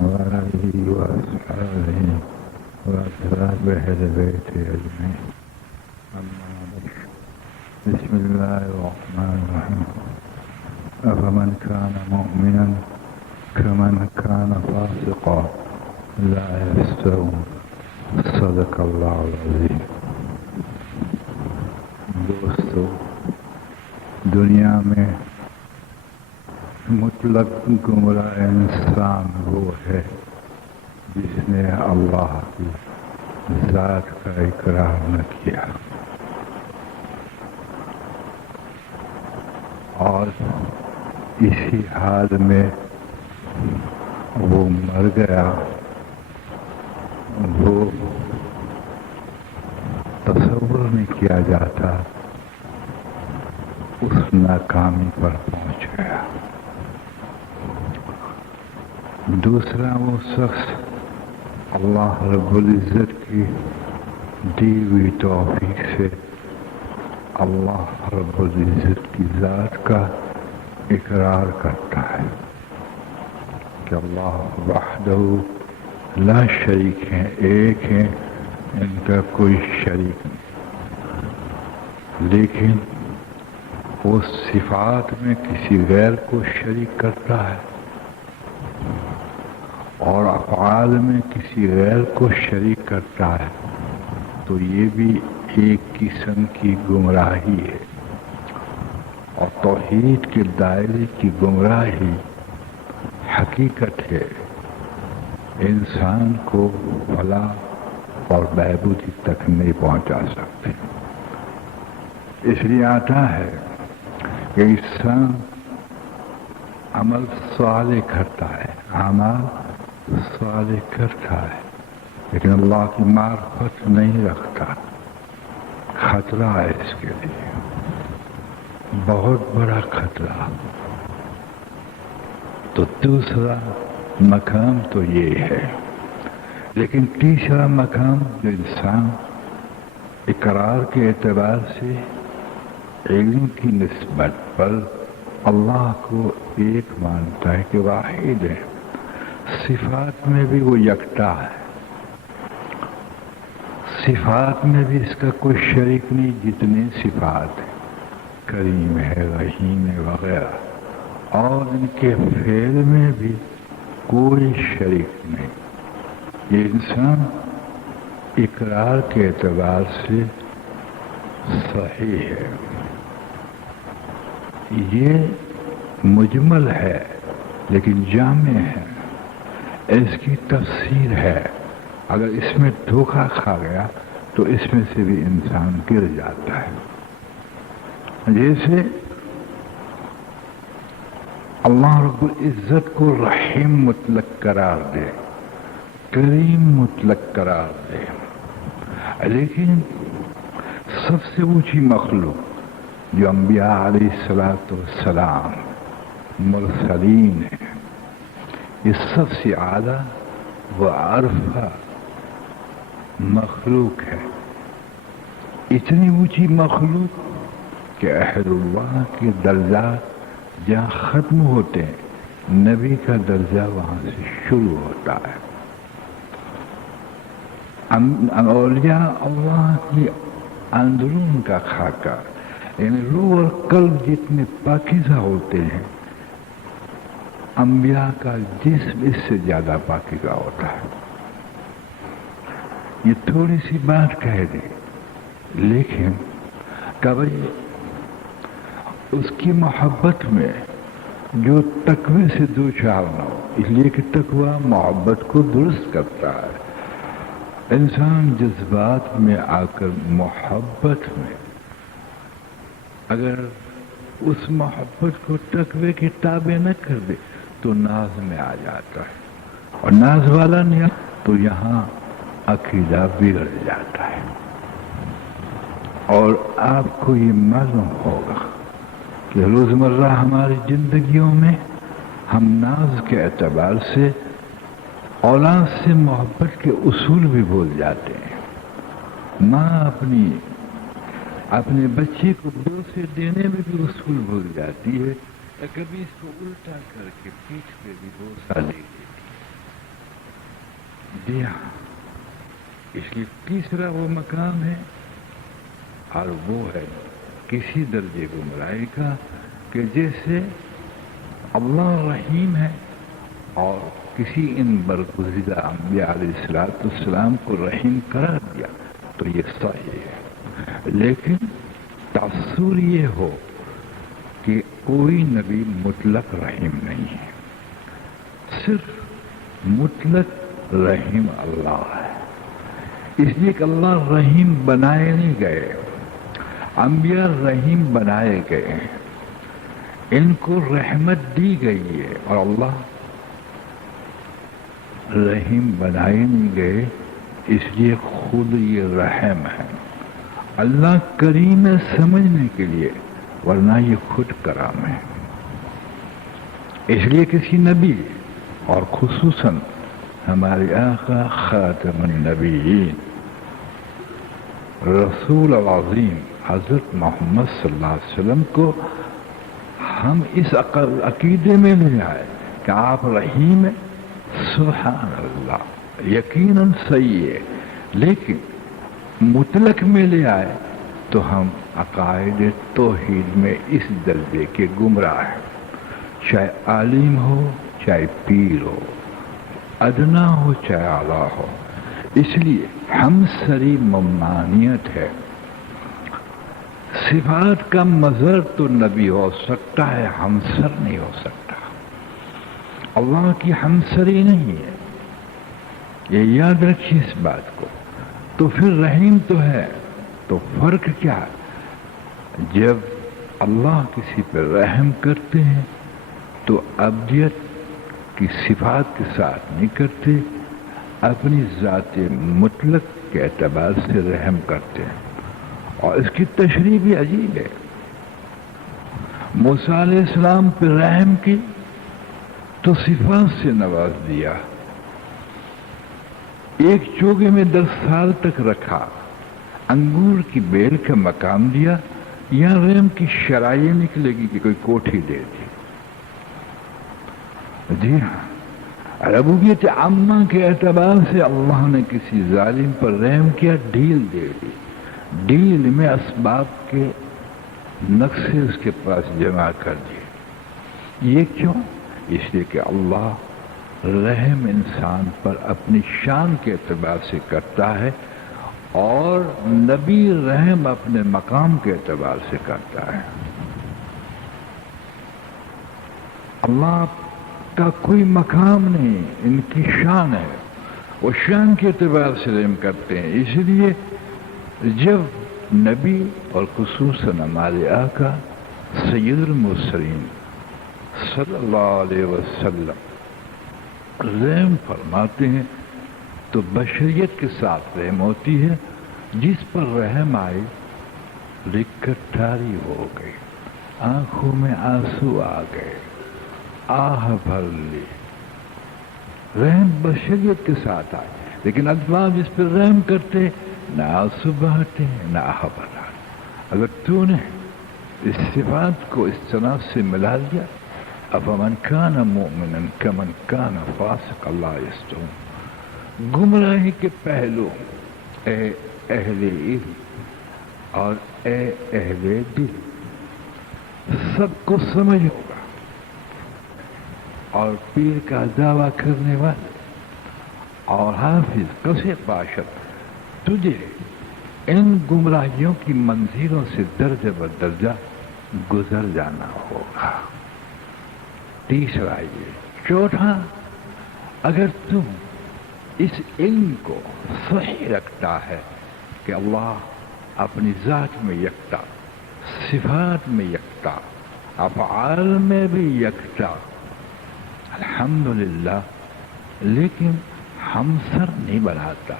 وآله وأصحابه وأتباع أهل بيته أجمعين. أما بعد. بسم الله الرحمن الرحيم. أفمن كان مؤمنا كمن كان فاسقا لا يستوون. صدق اللہ العظیم. دوستو، دنیا میں مطلق گمراہ انسان وہ ہے جس نے اللہ کی ذات کا اقرار نہ کیا اور اسی حال میں وہ مر گیا. وہ تصور نہیں کیا جاتا، اس ناکامی پر پہنچ گیا. دوسرا وہ شخص اللہ رب العزت کی دی ہوئی توفیق سے اللہ رب العزت کی ذات کا اقرار کرتا ہے کہ اللہ وحدہ لا شریک ہیں، ایک ہیں، ان کا کوئی شریک نہیں. لیکن وہ صفات میں کسی غیر کو شریک کرتا ہے اور افعال میں کسی غیر کو شریک کرتا ہے، تو یہ بھی ایک قسم کی گمراہی ہے. اور توحید کے دائرے کی گمراہی حقیقت ہے انسان کو فلاح اور بہبودی تک نہیں پہنچا سکتے. اس لیے آتا ہے کہ انسان عمل صالح کرتا ہے، اعمال صالح کرتا ہے، لیکن اللہ کی معرفت نہیں رکھتا. خطرہ ہے اس کے لیے، بہت بڑا خطرہ. تو دوسرا مقام تو یہ ہے. لیکن تیسرا مقام جو انسان اقرار کے اعتبار سے علم کی نسبت پر اللہ کو ایک مانتا ہے کہ واحد ہے، صفات میں بھی وہ یکتا ہے، صفات میں بھی اس کا کوئی شریک نہیں. جتنے صفات ہیں، کریم ہے، رحیم ہے وغیرہ، اور ان کے فعل میں بھی کوئی شریک نہیں. یہ انسان اقرار کے اعتبار سے صحیح ہے. یہ مجمل ہے لیکن جامع ہے. اس کی تفسیر ہے. اگر اس میں دھوکہ کھا گیا تو اس میں سے بھی انسان گر جاتا ہے. جیسے اللہ رب العزت کو رحیم مطلق قرار دے، کریم مطلق قرار دے، لیکن سب سے اونچی مخلوق جو انبیاء علیہ السلام مرسلین ہیں، یہ سب سے اعلیٰ و عرفہ مخلوق ہے. اتنی اونچی مخلوق کہ اہل اللہ کے درجات جہاں ختم ہوتے ہیں، نبی کا درجہ وہاں سے شروع ہوتا ہے. اولیاء اللہ کی اندرون کا خاکہ، یعنی روح اور قلب جتنے پاکیزہ ہوتے ہیں، انبیاء کا جسم اس سے زیادہ پاکیزہ ہوتا ہے. یہ تھوڑی سی بات کہہ دی، لیکن کبھی اس کی محبت میں جو تقوی سے دو چار نہ ہو، اس لیے کہ تقوی محبت کو درست کرتا ہے. انسان جذبات میں آ کر محبت میں اگر اس محبت کو تقوی کی تابع نہ کر دے تو ناز میں آ جاتا ہے، اور ناز والا نہیں تو یہاں عقیدہ بگڑ جاتا ہے. اور آپ کو یہ معلوم ہوگا کہ روزمرہ ہماری زندگیوں میں ہم ناز کے اعتبار سے اولاد سے محبت کے اصول بھی بھول جاتے ہیں. ماں اپنے بچے کو بوسے دینے میں بھی اصول بھول جاتی ہے، یا کبھی اس کو الٹا کر کے پیٹھ پہ بھی بوسہ دے دیتی ہے. جی ہاں، اس لیے تیسرا وہ مقام ہے، اور وہ ہے کسی درجے گمراہی کا کہ جیسے اللہ رحیم ہے اور کسی ان برگزیدہ انبیاء علیہ السلام کو رحیم قرار دیا تو یہ صحیح ہے، لیکن تاثر یہ ہو کہ کوئی نبی مطلق رحیم نہیں ہے، صرف مطلق رحیم اللہ ہے، اس لیے کہ اللہ رحیم بنائے نہیں گئے، انبیاء رحیم بنائے گئے ہیں، ان کو رحمت دی گئی ہے، اور اللہ رحیم بنائے نہیں گئے، اس لیے خود یہ رحم ہے۔ اللہ کریم ہے سمجھنے کے لیے، ورنہ یہ خود کرام ہے۔ اس لیے کسی نبی اور خصوصاً ہمارے آقا خاتم النبیین رسول العظیم حضرت محمد صلی اللہ علیہ وسلم کو ہم اس عقیدے میں لے آئے کہ آپ رحیم ہیں، سبحان اللہ، یقیناً صحیح ہے، لیکن مطلق میں لے آئے تو ہم عقائد توحید میں اس درجے کے گمراہ ہیں، چاہے عالم ہو چاہے پیر ہو، ادنا ہو چاہے اعلیٰ ہو۔ اس لیے ہم سری ممانعت ہے۔ صفات کا مظہر تو نبی ہو سکتا ہے، ہمسر نہیں ہو سکتا۔ اللہ کی ہمسری نہیں ہے، یہ یاد رکھیے اس بات کو۔ تو پھر رحیم تو ہے، تو فرق کیا ہے؟ جب اللہ کسی پر رحم کرتے ہیں تو ابدیت کی صفات کے ساتھ نہیں کرتے، اپنی ذات مطلق کے اعتبار سے رحم کرتے ہیں، اور اس کی تشریح بھی عجیب ہے۔ موسیٰ علیہ السلام پر رحم کی تو صفات سے نواز دیا، ایک چوگے میں 10 سال تک رکھا، انگور کی بیل کا مقام دیا، یا رحم کی شرائع نکلے گی کہ کوئی کوٹھی دے دی۔ جی ہاں، ربوبیت عامہ کے اعتبار سے اللہ نے کسی ظالم پر رحم کیا، ڈھیل دے دی، ڈھیل میں اسباب کے نقشے اس کے پاس جمع کر دیے۔ یہ کیوں؟ اس لیے کہ اللہ رحم انسان پر اپنی شان کے اعتبار سے کرتا ہے، اور نبی رحم اپنے مقام کے اعتبار سے کرتا ہے۔ اللہ کا کوئی مقام نہیں، ان کی شان ہے، وہ شان کے اعتبار سے رحم کرتے ہیں۔ اس لیے جب نبی اور خصوصاً ہمارے آقا سید المرسلین صلی اللہ علیہ وسلم رحم فرماتے ہیں تو بشریت کے ساتھ رحم ہوتی ہے، جس پر رحم آئے لکھ کر ٹھاری ہو گئی، آنکھوں میں آنسو آ گئے، آہ بھر لی، رحم بشریت کے ساتھ آئے، لیکن الفاظ جس پر رحم کرتے نہ آنسو بہاتے نہ آہ بھراتے۔ اگر تو نے اس صفات کو اس طرح سے ملا لیا، افمن کان مؤمنا کمن کان فاسقا لا یستوون، گمراہی کے پہلو اے اہل علم اور اے اہل دل سب کو سمجھ ہوگا، اور پیر کا دعویٰ کرنے والے اور حافظ کسے باشد تجھے ان گمراہیوں کی منزلوں سے درجہ بدرجہ گزر جانا ہوگا۔ تیسرا یہ۔ چوتھا، اگر تم اس علم کو صحیح رکھتا ہے کہ اللہ اپنی ذات میں یکتا، صفات میں یکتا، افعال میں بھی یکتا، الحمدللہ، لیکن ہمسر نہیں بناتا،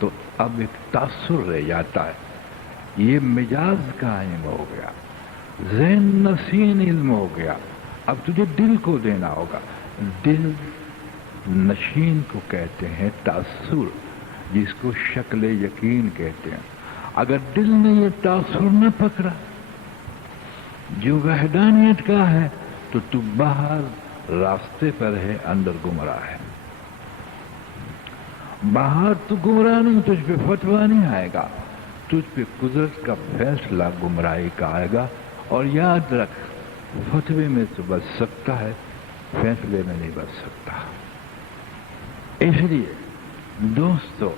تو اب ایک تاثر رہ جاتا ہے، یہ مجاز قائم ہو گیا، ذہن نشین علم ہو گیا۔ اب تجھے دل کو دینا ہوگا، دل نشین کو کہتے ہیں تاثر، جس کو شکل یقین کہتے ہیں۔ اگر دل نے یہ تاثر نہ پکڑا جو وحدانیت کا ہے، تو باہر راستے پر ہے، اندر گمراہ ہے۔ باہر تو گمراہ نہیں، تجھ پہ فتویٰ نہیں آئے گا، تجھ پہ قدرت کا فیصلہ گمراہی کا آئے گا. اور یاد رکھ، فتوے میں تو بچ سکتا ہے، فیصلے میں نہیں بچ سکتا. اس لیے دوستو،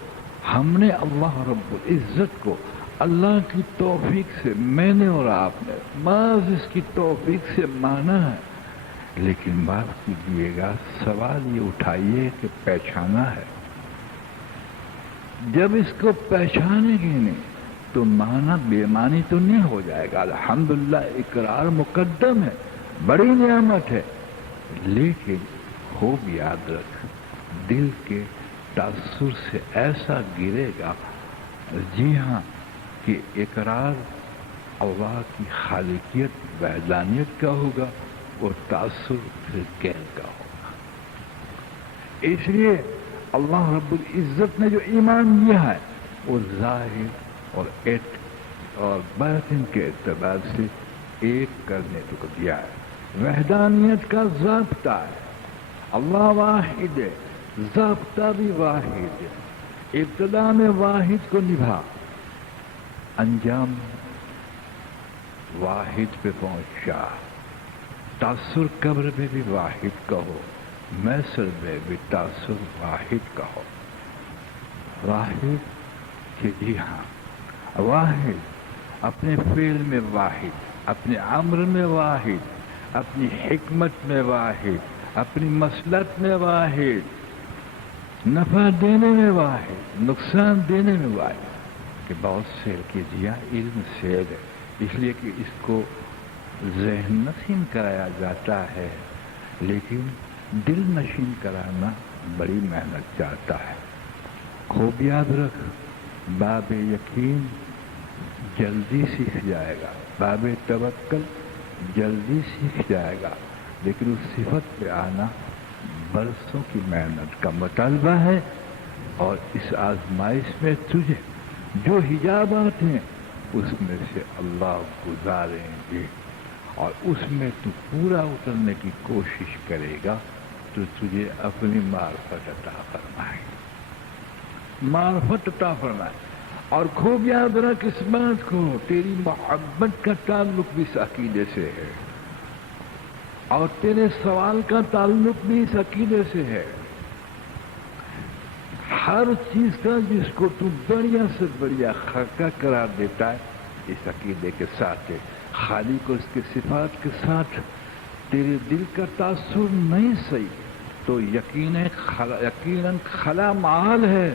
ہم نے اللہ رب العزت کو اللہ کی توفیق سے، میں نے اور آپ نے محض اس کی توفیق سے مانا ہے. لیکن بات کیجیے گا، سوال یہ اٹھائیے کہ پہچانا ہے. جب اس کو پہچانیں گے نہیں تو مانا بے معنی تو نہیں ہو جائے گا. الحمدللہ اقرار مقدم ہے، بڑی نعمت ہے، لیکن خوب یاد رکھ، دل کے تاثر سے ایسا گرے گا، جی ہاں، کہ اقرار اللہ کی خالقیت وحدانیت کا ہوگا اور تاثر پھر کیل کا ہوگا. اس لیے اللہ رب العزت نے جو ایمان دیا ہے وہ ظاہر اور باطن کے اعتبار سے ایک کرنے کو دیا ہے. وحدانیت کا ضابطہ ہے، اللہ واحد ہے، ضابطہ بھی واحد ہے. ابتدا میں واحد کو نبھا، انجام واحد پہ پہنچا. تاثر قبر میں بھی واحد کا ہو، محشر میں بھی تاثر واحد کا ہو. واحد کہ جی ہاں، واحد اپنے فعل میں واحد، اپنے امر میں واحد، اپنی حکمت میں واحد، اپنی مصلحت میں واحد، نفع دینے میں واحد، نقصان دینے میں واحد. کہ بہت سے کیجیا علم سیر ہے، اس لیے کہ اس کو ذہن نشین کرایا جاتا ہے، لیکن دل نشین کرانا بڑی محنت چاہتا ہے. خوب یاد رکھ، باب یقین جلدی سیکھ جائے گا، باب توکل جلدی سیکھ جائے گا، لیکن اس صفت پہ آنا برسوں کی محنت کا مطالبہ ہے. اور اس آزمائش میں تجھے جو حجابات ہیں اس میں سے اللہ گزاریں گے، اور اس میں تو پورا اترنے کی کوشش کرے گا تو تجھے اپنی معرفت عطا فرمائے، معرفت عطا فرمائے. اور خوب یاد رکھ اس بات کو، تیری محبت کا تعلق بھی اس عقیدے سے ہے، اور تیرے سوال کا تعلق بھی اس عقیدے سے ہے. ہر چیز کا جس کو تو بڑھیا سے بڑھیا خرقہ قرار دیتا ہے، اس عقیدے کے ساتھ ہے. خالق کو اس کے صفات کے ساتھ تیرے دل کا تاثر نہیں صحیح تو یقیناً خلا معال ہے،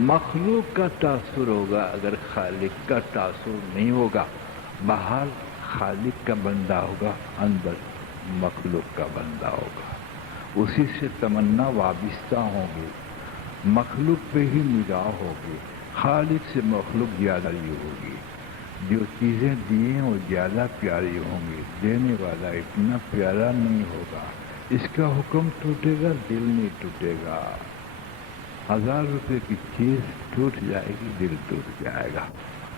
مخلوق کا تاثر ہوگا اگر خالق کا تاثر نہیں ہوگا. باہر خالق کا بندہ ہوگا، اندر مخلوق کا بندہ ہوگا، اسی سے تمنا وابستہ ہوگی، مخلوق پہ ہی نگاہ ہوگی، خالق سے مخلوق زیادہ ہی ہوگی. جو چیزیں دیے وہ زیادہ پیاری ہوں گی، دینے والا اتنا پیارا نہیں ہوگا. اس کا حکم ٹوٹے گا، دل نہیں ٹوٹے گا. 1000 روپے کی چیز ٹوٹ جائے گی، دل ٹوٹ جائے گا.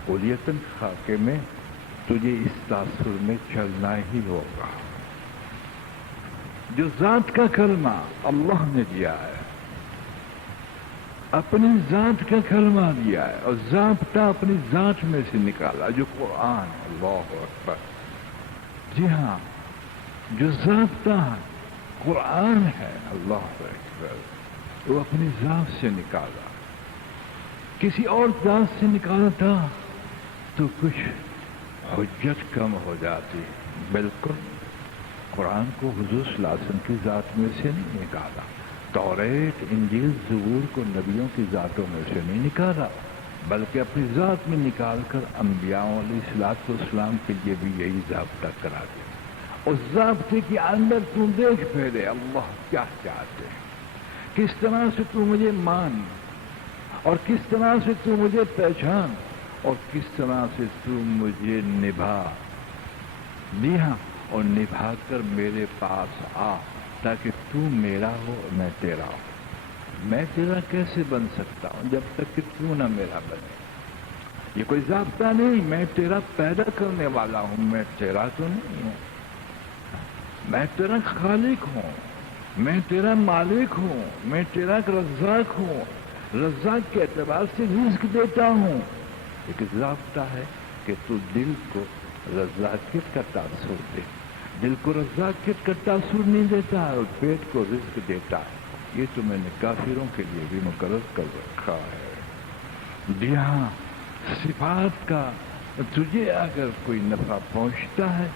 اولیتاً خاکے میں تجھے اس تاثر میں چلنا ہی ہوگا. جو ذات کا کلمہ اللہ نے دیا ہے، اپنی ذات کا کلمہ دیا ہے، اور ضابطہ اپنی ذات میں سے نکالا جو قرآن. اللہ اکبر. جی ہاں، جو ضابطہ قرآن ہے، اللہ اکبر، وہ اپنی ذات سے نکالا. کسی اور ذات سے نکالا تھا تو کچھ حجت کم ہو جاتی. بالکل قرآن کو حضور صلی اللہ علیہ وسلم کی ذات میں سے نہیں نکالا، توریت انجیل زبور کو نبیوں کی ذاتوں میں سے نہیں نکالا، بلکہ اپنی ذات میں نکال کر انبیاء علیہ الصلوۃ والسلام کے لیے بھی یہی ضابطہ کرا دیا. اس ضابطے کے اندر تم دیکھ پہلے اللہ کیا چاہتے ہیں، کس طرح سے تو مجھے مان، اور کس طرح سے تو مجھے پہچان، اور کس طرح سے تو مجھے نبھا. جی ہاں، اور نبھا کر میرے پاس آ تاکہ تو میرا ہو میں تیرا ہوں. میں تیرا کیسے بن سکتا ہوں جب تک کہ تو نہ میرا بنے؟ یہ کوئی ضابطہ نہیں. میں تیرا پیدا کرنے والا ہوں، میں تیرا تو نہیں ہوں. میں تیرا خالق ہوں، میں تیرا مالک ہوں، میں تیرا رزاق ہوں. رزاق کے اعتبار سے رزق دیتا ہوں، ایک ضابطہ ہے کہ تو دل کو رزاقیت کا تاثر دے، دل کو رزاقیت کا تاثر نہیں دیتا ہے اور پیٹ کو رزق دیتا ہے۔ یہ تو میں نے کافروں کے لیے بھی مقرر کر رکھا ہے۔ جی ہاں، صفات کا تجھے اگر کوئی نفع پہنچتا ہے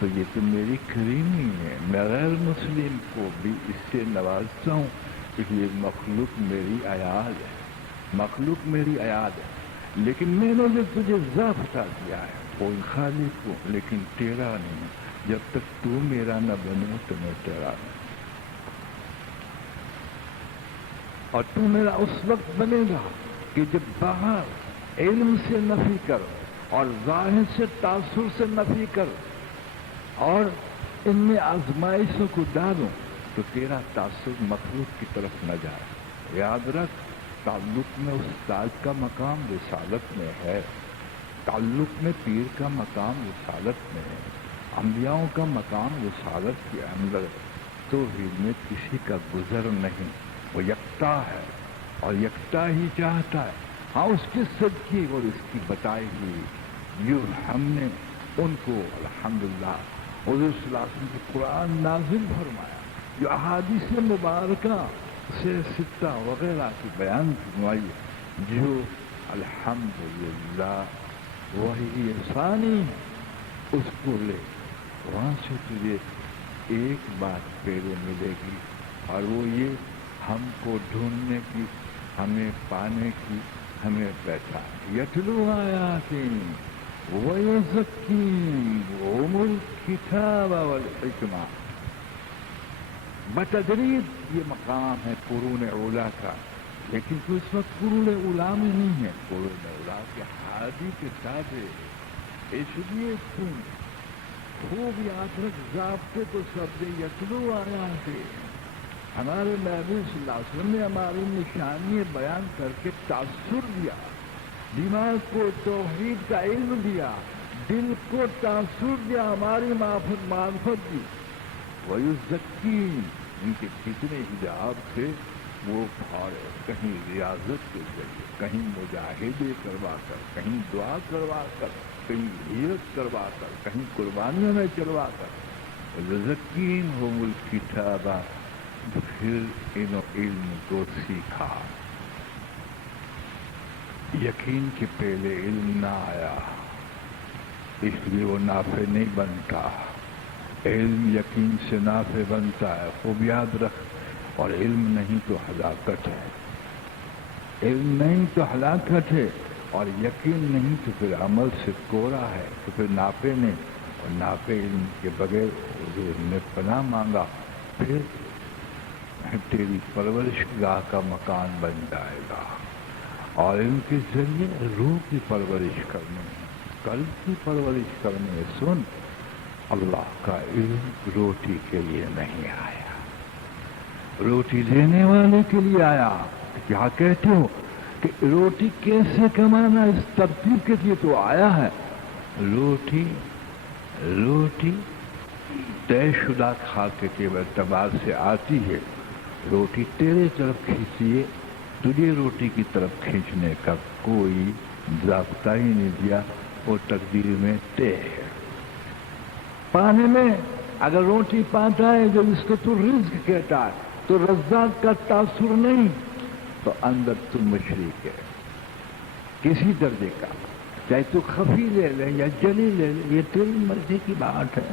تو یہ تو میری کریمی ہے، میں غیر مسلم کو بھی اس سے نوازتا ہوں، اس لیے مخلوق میری عیال ہے، مخلوق میری عیال ہے، لیکن میں نے جو تجھے ضابطہ دیا ہے کوئی خالق ہوں لیکن تیرا نہیں، جب تک تو میرا نہ بنے تو میں تیرا نہیں، اور تو میرا اس وقت بنے گا کہ جب باہر علم سے نفی کر اور ظاہر سے تاثر سے نفی کر اور ان میں آزمائشوں کو ڈالوں تو تیرا تاثر مخلوق کی طرف نہ جائے۔ یاد رکھ، تعلق میں استاد کا مقام رسالت میں ہے، تعلق میں پیر کا مقام رسالت میں ہے، انبیاءوں کا مقام رسالت کے اندر، توحید میں کسی کا گزر نہیں، وہ یکتا ہے اور یکتا ہی چاہتا ہے۔ ہاں، اس کی صدقی اور اس کی بتائی ہوئی جو ہم نے ان کو الحمدللہ حضور صلی اللہ علیہ وسلم کی قرآن نازل فرمایا، جو احادیث مبارکہ سے ستہ وغیرہ کی بیان فرمائی، جو الحمدللہ وہی ثانی، اس کو لے، وہاں سے تجھے ایک بات پیرے ملے گی، اور وہ یہ ہم کو ڈھونڈنے کی، ہمیں پانے کی، ہمیں پہچان۔ یتلو آیاتین وَيُزَكِّيهِمْ الْكِتَابَ وَالْحِکْمَةَ۔ بتدریج یہ مقام ہے قرون اولیٰ کا، لیکن تو اس وقت قرون اولیٰ میں نہیں ہے، قرون اولیٰ کے ہادی کے تابع، اس لیے تم خوب یاد رکھ، ضابطے تو سب یتلو آیات ہے۔ ہمارے نبی صلی اللہ علیہ وسلم نے ہماری نشانیاں بیان کر کے تاثر دیا، دماغ کو توحید کا علم دیا، دل کو تاثر دیا، ہماری معرفت دی۔ وَيُزَكِّيهِمْ، ان کے کتنے حجاب تھے وہ پھاڑے، کہیں ریاضت کے ذریعے، کہیں مجاہدے کروا کر، کہیں دعا کروا کر، کہیں ہجرت کروا کر، کہیں قربانیوں میں چلوا کر۔ وَيُزَكِّيهِمْ الْكِتَابَ، پھر ان علم کو سیکھا۔ یقین کے پہلے علم نہ آیا، اس لیے وہ نافع نہیں بنتا۔ علم یقین سے نافع بنتا ہے، خوب یاد رکھ، اور علم نہیں تو ہلاکت ہے، علم نہیں تو ہلاکت ہے، اور یقین نہیں تو پھر عمل سے کوڑا ہے، تو پھر نافع نہیں، اور نافع علم کے بغیر حضور نے پناہ مانگا، پھر تیری پرورش گاہ کا مکان بن جائے گا، اور ان کے ذریعے روح کی پرورش کرنے، قلب کی پرورش کرنے۔ سن، اللہ کا علم روٹی کے لیے نہیں آیا، روٹی دینے والے کے لیے آیا۔ کیا کہتے ہو کہ روٹی کیسے کمانا، اس ترتیب کے لیے تو آیا ہے۔ روٹی طے شدہ کھاتے کے اعتبار سے آتی ہے، روٹی تیرے طرف کھینچی ہے، تجھے روٹی کی طرف کھینچنے کا کوئی ضابطہ ہی نہیں دیا، وہ تقدیر میں طے ہے۔ پانے میں اگر روٹی پاتا ہے جو اس کو تو رزق کہتا ہے، تو رزاق کا تاثر نہیں، تو اندر تو مشرک ہے کسی درجے کا، چاہے تو خفی لے لے یا جلی لے لے، یہ تیری مرضی کی بات ہے۔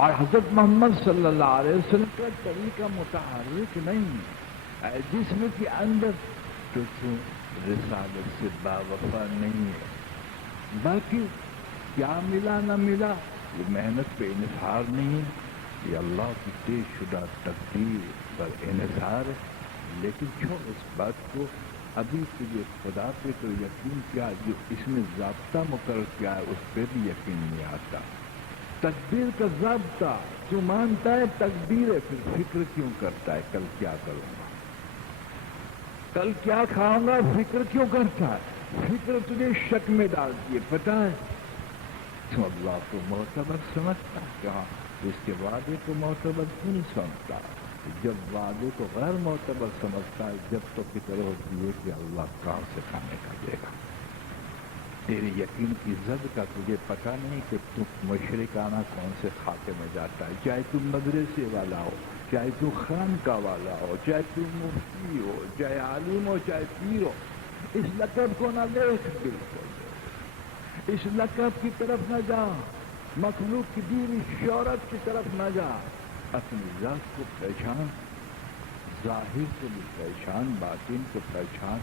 اور حضرت محمد صلی اللہ علیہ وسلم کا طریقہ متحرک نہیں ہے، جسم کے اندر تو رسالت سے باوفا نہیں ہے۔ باقی کیا ملا نہ ملا، یہ محنت پہ انحصار نہیں ہے، یہ اللہ کی طے شدہ تقدیر پر انحصار ہے۔ لیکن چھوڑ اس بات کو، ابھی تجھے خدا پہ تو یقین کیا، جو اس میں ضابطہ مقرر کیا ہے اس پہ بھی یقین نہیں آتا۔ تقدیر کا ضابطہ تو مانتا ہے تقدیر ہے، پھر فکر کیوں کرتا ہے کل کیا کروں گا، کل کیا کھاؤں گا، فکر کیوں کرتا ہے؟ فکر تجھے شک میں ڈالتی ہے، پتہ ہے تو اللہ کو معتبر سمجھتا ہے، کہاں اس کے وعدے کو معتبر کیوں نہیں سمجھتا؟ جب وعدے کو غیر معتبر سمجھتا ہے جب تو فکر ہوتی ہے کہ اللہ کہاں سے کھانے کا دے گا. تیرے یقین کی زد کا تجھے پتہ نہیں کہ تو مشرکانہ کون سے خاتے میں جاتا ہے. چاہے تو مدرسے والا ہو, چاہے تو خانقاہ والا ہو, چاہے تو مفتی ہو, چاہے عالم ہو, چاہے پیر ہو, اس لقب کو نہ دیکھ. بالکل اس لقب کی طرف نہ جا, مخلوق کی دی ہوئی شہرت کی طرف نہ جا. اپنی ذات کو پہچان, ظاہر کو بھی پہچان, باطن کو پہچان.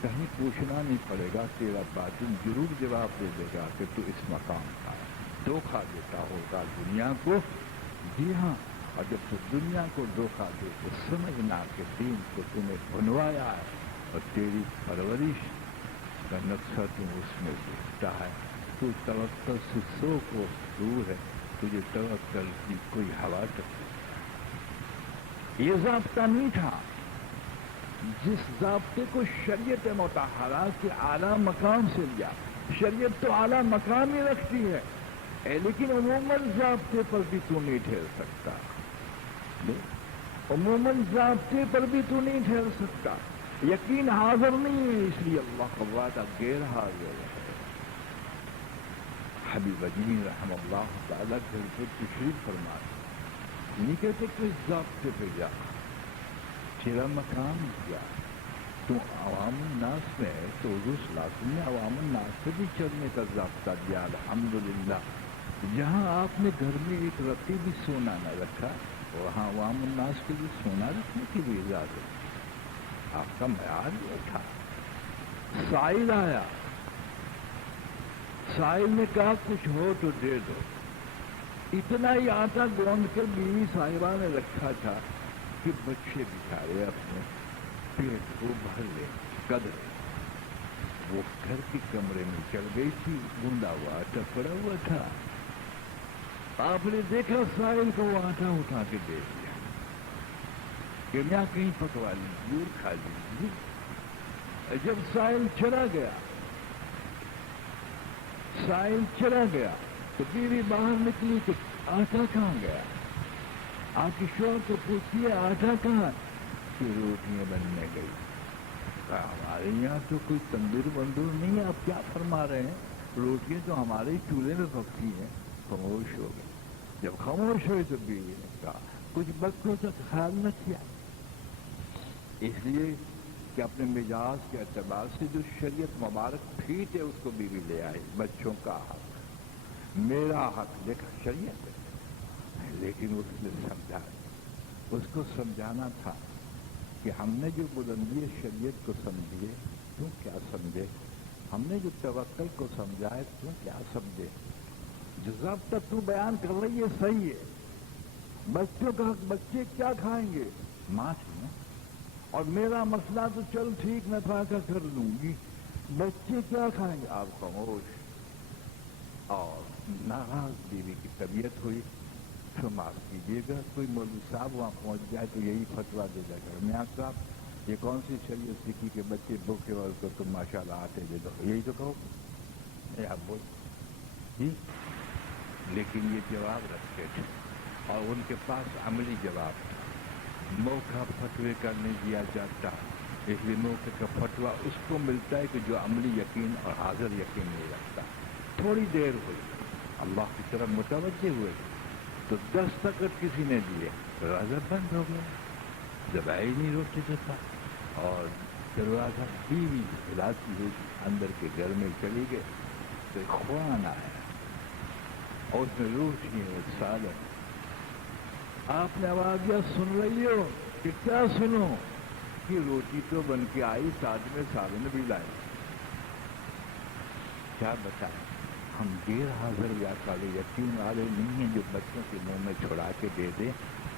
کہیں پوچھنا نہیں پڑے گا, تیرا باطن ضرور جواب دے دے گا کہ تو اس مقام کا ہے. دھوکہ دیتا ہوگا دنیا کو, جی ہاں, اور جب تو دنیا کو دھوکہ دے تو سمجھنا کہ دین کو تمہیں بنوایا ہے اور تیری پرورش کا نقشہ تم اس میں دیکھتا ہے. تو توکل سے سو کو دور ہے, تجھے توکل کی کوئی ہوا تک. یہ ضابطہ نہیں تھا جس ضابطے کو شریعت مطہرہ کے اعلیٰ مقام سے لیا. شریعت تو اعلیٰ مقام ہی رکھتی ہے, لیکن عموماً ضابطے پر بھی تو نہیں ٹھہر سکتا. عموماً ضابطے پر بھی تو نہیں ٹھہر سکتا. یقین حاضر نہیں ہے, اس لیے اللہ کا وعدہ غیر حاضر ہے. حبیب اجین رحم اللہ تعالیٰ گھر پہ تشریف فرمائے, نہیں کہتے کہ اس ضابطے پہ جا, تیرا مقام کیا. تو عوام الناس میں ہے تو حضور صلی اللہ علیہ وسلم نے عوام الناس سے بھی چلنے کا ضابطہ دیا. الحمدللہ جہاں آپ نے گھر میں ایک رتی بھی سونا نہ رکھا, وہاں عوام الناس کے لیے سونا رکھنے کی بھی اجازت. آپ کا معیار یہ تھا. سائل آیا, سائل نے کہا کچھ ہو تو دے دو. اتنا ہی آٹا گوندھ کر بیوی صاحبہ نے رکھا تھا کہ بچے بچارے اپنے پیٹ کو بھر لے قدر. وہ گھر کے کمرے میں چل گئی تھی, گوندا ہوا آٹا پڑا ہوا تھا. آپ نے دیکھا سائل کو وہ آٹا اٹھا کے دے دیا کہ میں کہیں پکوا لیجیے اور کھا لیجیے. جب سائل چلا گیا, سائل چلا گیا تو بیوی باہر نکلی کہ آٹا کہاں گیا. آپ کی شوہر کو پوچھیے آٹا کہاں, کہ روٹیاں بننے گئی. ہمارے یہاں تو کوئی تندور بندور نہیں ہے, آپ کیا فرما رہے ہیں, روٹیاں تو ہمارے چولہے میں پکتی ہیں. خاموش ہو گئی. جب خاموش ہوئی تو بیوی نے کہا کچھ بچوں کا خیال نہ کیا, اس لیے کہ اپنے مزاج کے اعتبار سے جو شریعت مبارک پھیٹ ہے اس کو بیوی لے آئی. بچوں کا حق, میرا حق دیکھا شریعت ہے, لیکن اس نے سمجھا, اس کو سمجھانا تھا کہ ہم نے جو بلندی شریعت کو سمجھے تم کیا سمجھے, ہم نے جو توکل کو سمجھا ہے تم کیا سمجھے. جو ضابطہ تو بیان کر رہی ہے صحیح ہے. بچوں کا حق, بچے کیا کھائیں گے, ماچھ میں, اور میرا مسئلہ تو چل ٹھیک نہ تھا کہ کر لوں گی, بچے کیا کھائیں گے. آپ خاموش. اور ناراض بیوی کی طبیعت ہوئی تو معاف کیجیے گا, کوئی مولوی صاحب وہاں پہنچ جائے تو یہی فتویٰ دے جائے گا, میاں صاحب یہ کون سی شریعت سیکھی کہ بچے بھوکے اور کو تم ماشاء اللہ آتے دے دو, یہی تو کہو. آپ بول جی, لیکن یہ جواب رکھتے تھے اور ان کے پاس عملی جواب تھا. موقع فتوے کا نہیں دیا جاتا, اس لیے موقع کا فتویٰ اس کو ملتا ہے کہ جو عملی یقین اور حاضر یقین نہیں رکھتا. تھوڑی دیر ہوئی, اللہ کی طرف متوجہ ہوئے تو دستخط کسی نے دیے, دروازہ بند ہو گیا, دبائی نہیں روٹی دیتا, اور دروازہ بیوی ہلاتی ہوئی اندر کے گھر میں چلی گئے تو ایک خوان آیا اور اس میں روٹی ہے سالن. آپ نے آواز دیا سن رہی ہو, کہ کیا سنو, کہ روٹی تو بن کے آئی, ساتھ میں سالن بھی لائے. کیا بتائیں, ہم غیر حاضر یا قابل یقین والے نہیں ہیں جو بچوں کے منہ میں چھڑا کے دے دیں.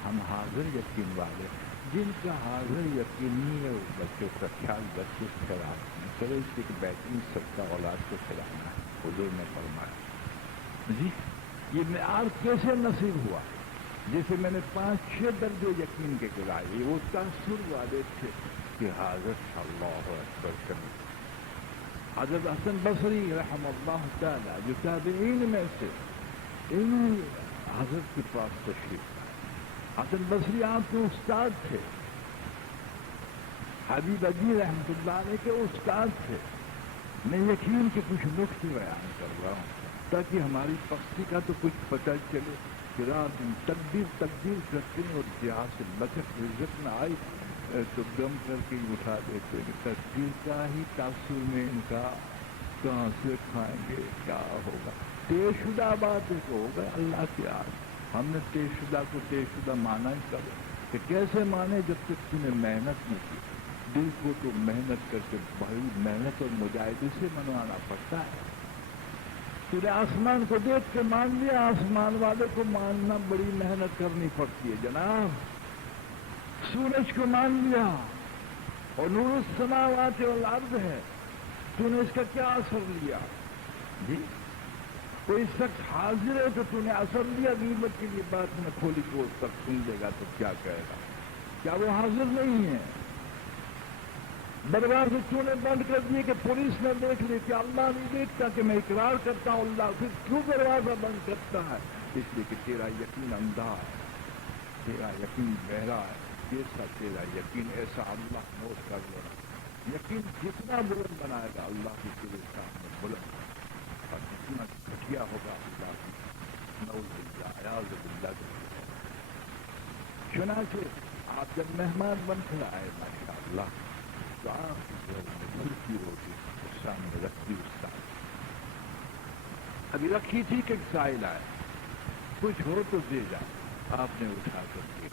ہم حاضر یقین والے, جن کا حاضر یقین نہیں ہے اس بچوں کا خیال بچے کھلاتے ہیں. چلو اس کی بہترین سب کا اولاد کو کھلانا ہے. حضور نے فرمایا جی یہ معیار کیسے نصیب ہوا, جیسے میں نے 5-6 درجے یقین کے گرائے, وہ تاثر والے تھے کہ حاضر اللہ اکبر کریں. حضرت حسن بصری رحم اللہ تعالی جو تابعین میں سے, انہوں حضرت کے پاس تشریف لائے. حسن بصری آپ کے استاد تھے، حبیب اجی رحمۃ اللہ علیہ کے استاد تھے۔ میں یقین کے کچھ نقطے بیان کر رہا ہوں تاکہ ہماری پستی کا تو کچھ پتہ چلے کہ رات دن تقدیر کرتے ہیں، اور جہاں سے بچت عزت نہ آئی تو دم کر کے اٹھا دیتے ہیں۔ تقدیر کا ہی تاثر میں ان کا کہاں سے کھائیں گے، کیا ہوگا؟ طے شدہ بات ہے تو ہوگا اللہ کی آج۔ ہم نے طے شدہ کو طے شدہ مانا ہی کرو کہ کیسے مانے جب تک تم نے محنت نہیں کی؟ دل کو تو محنت کر کے بڑی محنت اور مجاہدے سے منوانا پڑتا ہے۔ تو نے آسمان کو دیکھ کے مان لیا، آسمان والے کو ماننا بڑی محنت کرنی پڑتی ہے جناب۔ سورج کو مان لیا اور نور السماوات والارض ہے، تو نے اس کا کیا اثر لیا؟ جی کوئی شخص حاضر ہے تو تو نے اثر لیا؟ غیبت کی یہ بات میں کھولی کو اس تک سن لے گا تو کیا کہے گا؟ کیا وہ حاضر نہیں ہے؟ دروازے تو نے بند کر دیے کہ پولیس نہ دیکھ لے، کہ اللہ نہیں دیکھتا کہ میں اقرار کرتا ہوں؟ اللہ پھر کیوں دروازہ بند کرتا ہے؟ اس لیے کہ تیرا یقین اندھا ہے، تیرا یقین بہرا ہے۔ جیسا تیرا یقین ایسا اللہ نوٹ کر لے گا۔ یقین جتنا بلند بنائے گا اللہ کی تیرے سامنے بلند، اور جتنا گھٹیا ہوگا اللہ کی نعوذ باللہ اعوذ باللہ۔ چنانچہ آپ جب مہمان بن کر آئے ماشاء اللہ تو آپ کی گھر میں پھلکی روٹی سامنے رکھی استاد، ابھی رکھی تھی کہ سائل آئے، کچھ ہو تو دے جا۔ آپ نے اٹھا کر دیا۔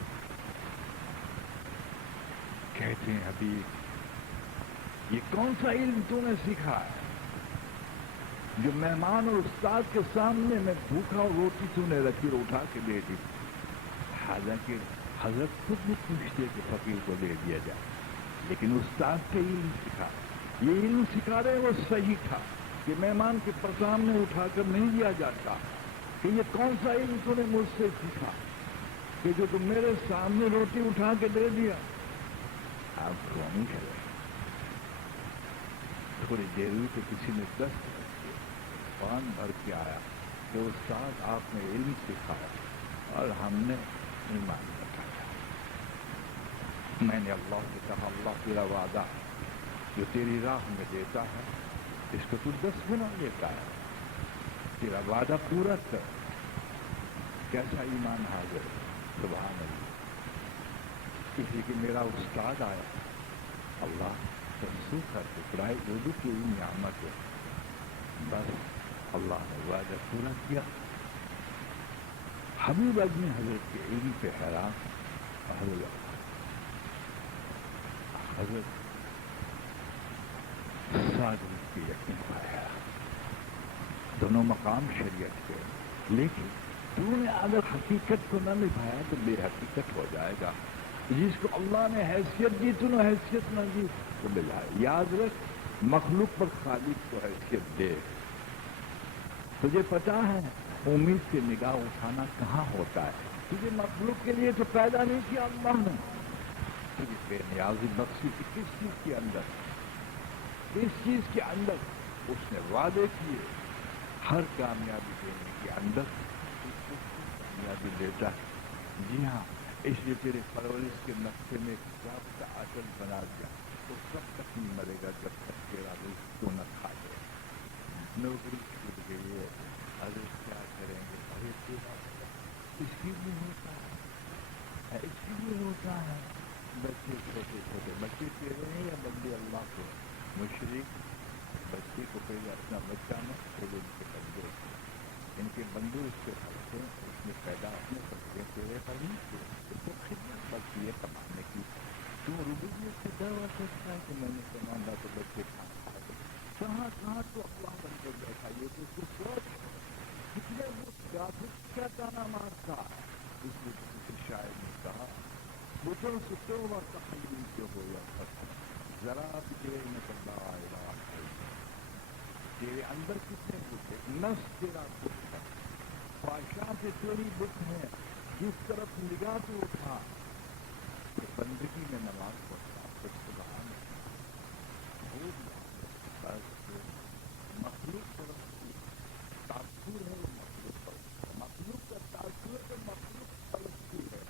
کہتے ہیں ابھی یہ کون سا علم تو نے سیکھا ہے جو مہمان اور استاد کے سامنے میں بھوکا اور روٹی تو نے رکھی اور اٹھا کے دے دی؟ حالانکہ حضرت خود بھی پوچھتے کہ فقیر کو دے دیا جائے، لیکن استاد سے علم سکھا۔ یہ علم سکھا رہے وہ صحیح تھا کہ مہمان کے سامنے اٹھا کر نہیں دیا جاتا، کہ یہ کون سا علم تو نے مجھ سے سیکھا کہ جو تم میرے سامنے روٹی اٹھا کے دے دیا؟ آپ کو نہیں کرے۔ تھوڑی دیر ہوئی تو کسی نے دست پان بھر کے آیا کہ استاد آپ نے علم سکھایا اور ہم نے ایمان بتایا۔ میں نے اللہ سے کہا اللہ تیرا وعدہ جو تیری راہ میں دیتا ہے اس کو تو 10 گنا دیتا ہے، تیرا وعدہ پورا کر۔ کیسا ایمان حاضر ہے، سبحان اللہ۔ اس لیے کہ میرا استاد آیا، اللہ تنسو کا ٹکڑائے اردو کی نعمت ہے، بس اللہ نے وعدہ پورا کیا۔ حبیب اجمی حضرت کے علم پہ حیران، حضرت سعد کے یقین پر حیران، دونوں مقام شریعت کے، لیکن تو نے اگر حقیقت کو نہ نبھایا تو بے حقیقت ہو جائے گا۔ جس کو اللہ نے حیثیت دی تو نے حیثیت نہ دی تو بلا۔ یاد رکھ مخلوق پر خالق کو حیثیت دے۔ تجھے پتا ہے امید سے نگاہ اٹھانا کہاں ہوتا ہے؟ تجھے مخلوق کے لیے تو پیدا نہیں کیا اللہ نے، تجھے بے نیازی بخشی تھی کس چیز کے اندر؟ اس چیز کے اندر اس نے وعدے کیے ہر کامیابی دینے کے اندر کامیابی دیتا ہے۔ جی ہاں، اس لیے تیرے پرورش کے نقشے میں ایک ضابطہ عدل بنا دیا، تو کب تک نہیں مرے گا جب تک تیرا رزق تو نہ کھا جائے۔ نوکری چھوٹ گئی ہے، ارے کیا کریں گے؟ ارے تیرا اس کی بھی ہوتا ہے، اس کی بھی ہوتا ہے۔ بچے چھوٹے چھوٹے بچے تیرے ہیں یا بندے اللہ کے؟ مشرک بچے کو پہلے اپنا بچہ نہ پھر ان کے بندے، ان کے بندے اس کے ہنستے ہیں، اس نے پیدا اپنے بچے تیرے پر نہیں کیے، تو خدمت بچی ہے کمانے کی۔ تو ربوبیت سے دعویٰ کرتا ہے کہ میں نے کمانا تو بچے کھانا کھا گئے، کہاں کہاں تو اللہ بن کر بیٹھا۔ یہ تو اس کو سوچ کتنے وہ کافر کیا تانا مارتا ہے۔ اس لیے تو کسی شاعر نے کہا بتوں سے توبہ تحلیل کے ہو یا فتح، ذرا بھی دیر میں تو لا الہ الا اللہ۔ تیرے اندر کتنے بت ہے، نفس تیرا بت ہے، خواہشات تیری بت ہے، جس طرف نگاہ تو اٹھا کہ بندگی میں نماز پڑھتا پھر سبحان ہو گیا۔ بس مخلوق پرستی تاثر ہے، وہ مخلوق پرستی، مخلوق کا تاثر ہے تو مخلوق پرستی ہے۔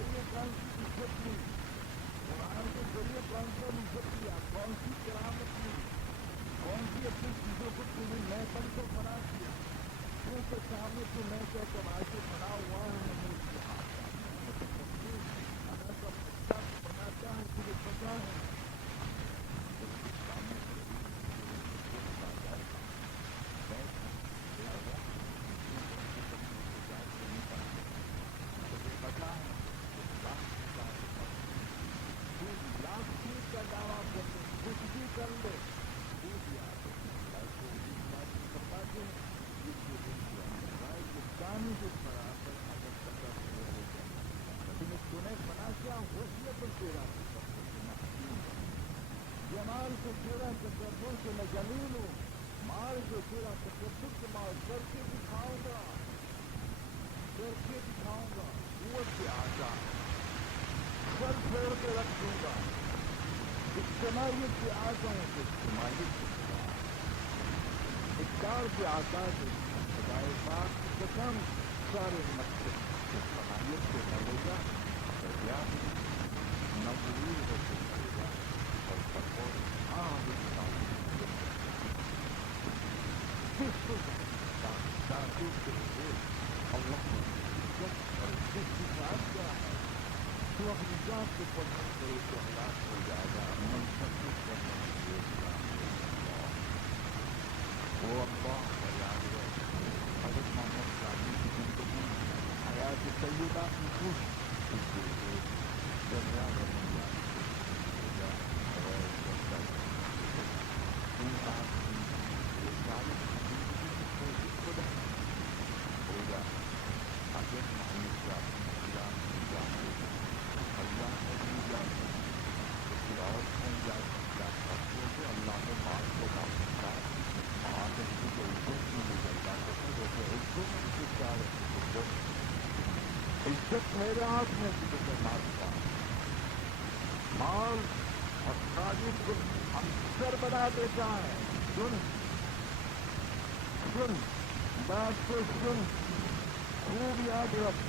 ذریعے کون سی عزت ملی، قرآن کے ذریعے کون سا عزت کیا، کون سی کرامت ملی، کون سی اپنی چیزوں کو تمہیں میں بن کو بنا کیا، کیونکہ سامنے تو میں کیا تماشے بنا ہوا ہے ہمیں اتحاد کا اللہ کا بچہ بناتا ہے تجھے پتا ہے اس کے سامنے کا دعویٰ کر لے، کچھ بھی کر لے، جمال کو تیرا تکبر سے میں جلیل ہوں، مال کو تیرا تکبر سے مال کر کے دکھاؤں گا، قوت سے آزاد سر چھوڑ کے رکھ دوں گا، اجتماعیت سے آتا ہوں تو اجتماعیت سے اقدار سے آتا ہے خدائے پاک کی قسم سارے مقصد اجتماعیت سے لڑے گا، دریا نظری ہو کے لڑے گا اور سپورٹ اللہ اور جس کی بات کیا ہے تو اپنی ذات کو پسند کرے تو ہلاک ہو جائے گا، منتخب کرنے کے لیے وہ اللہ یاد ہے حضرت محمد صاحب کی زندگی حیات طیبہ کی خوش اس کے لیے دریا بن جائے عزت میرے ہاتھ میں مال اور تعلیم کو افسر بنا دیتا ہے، سن بات کو سن، خوب یاد رکھ،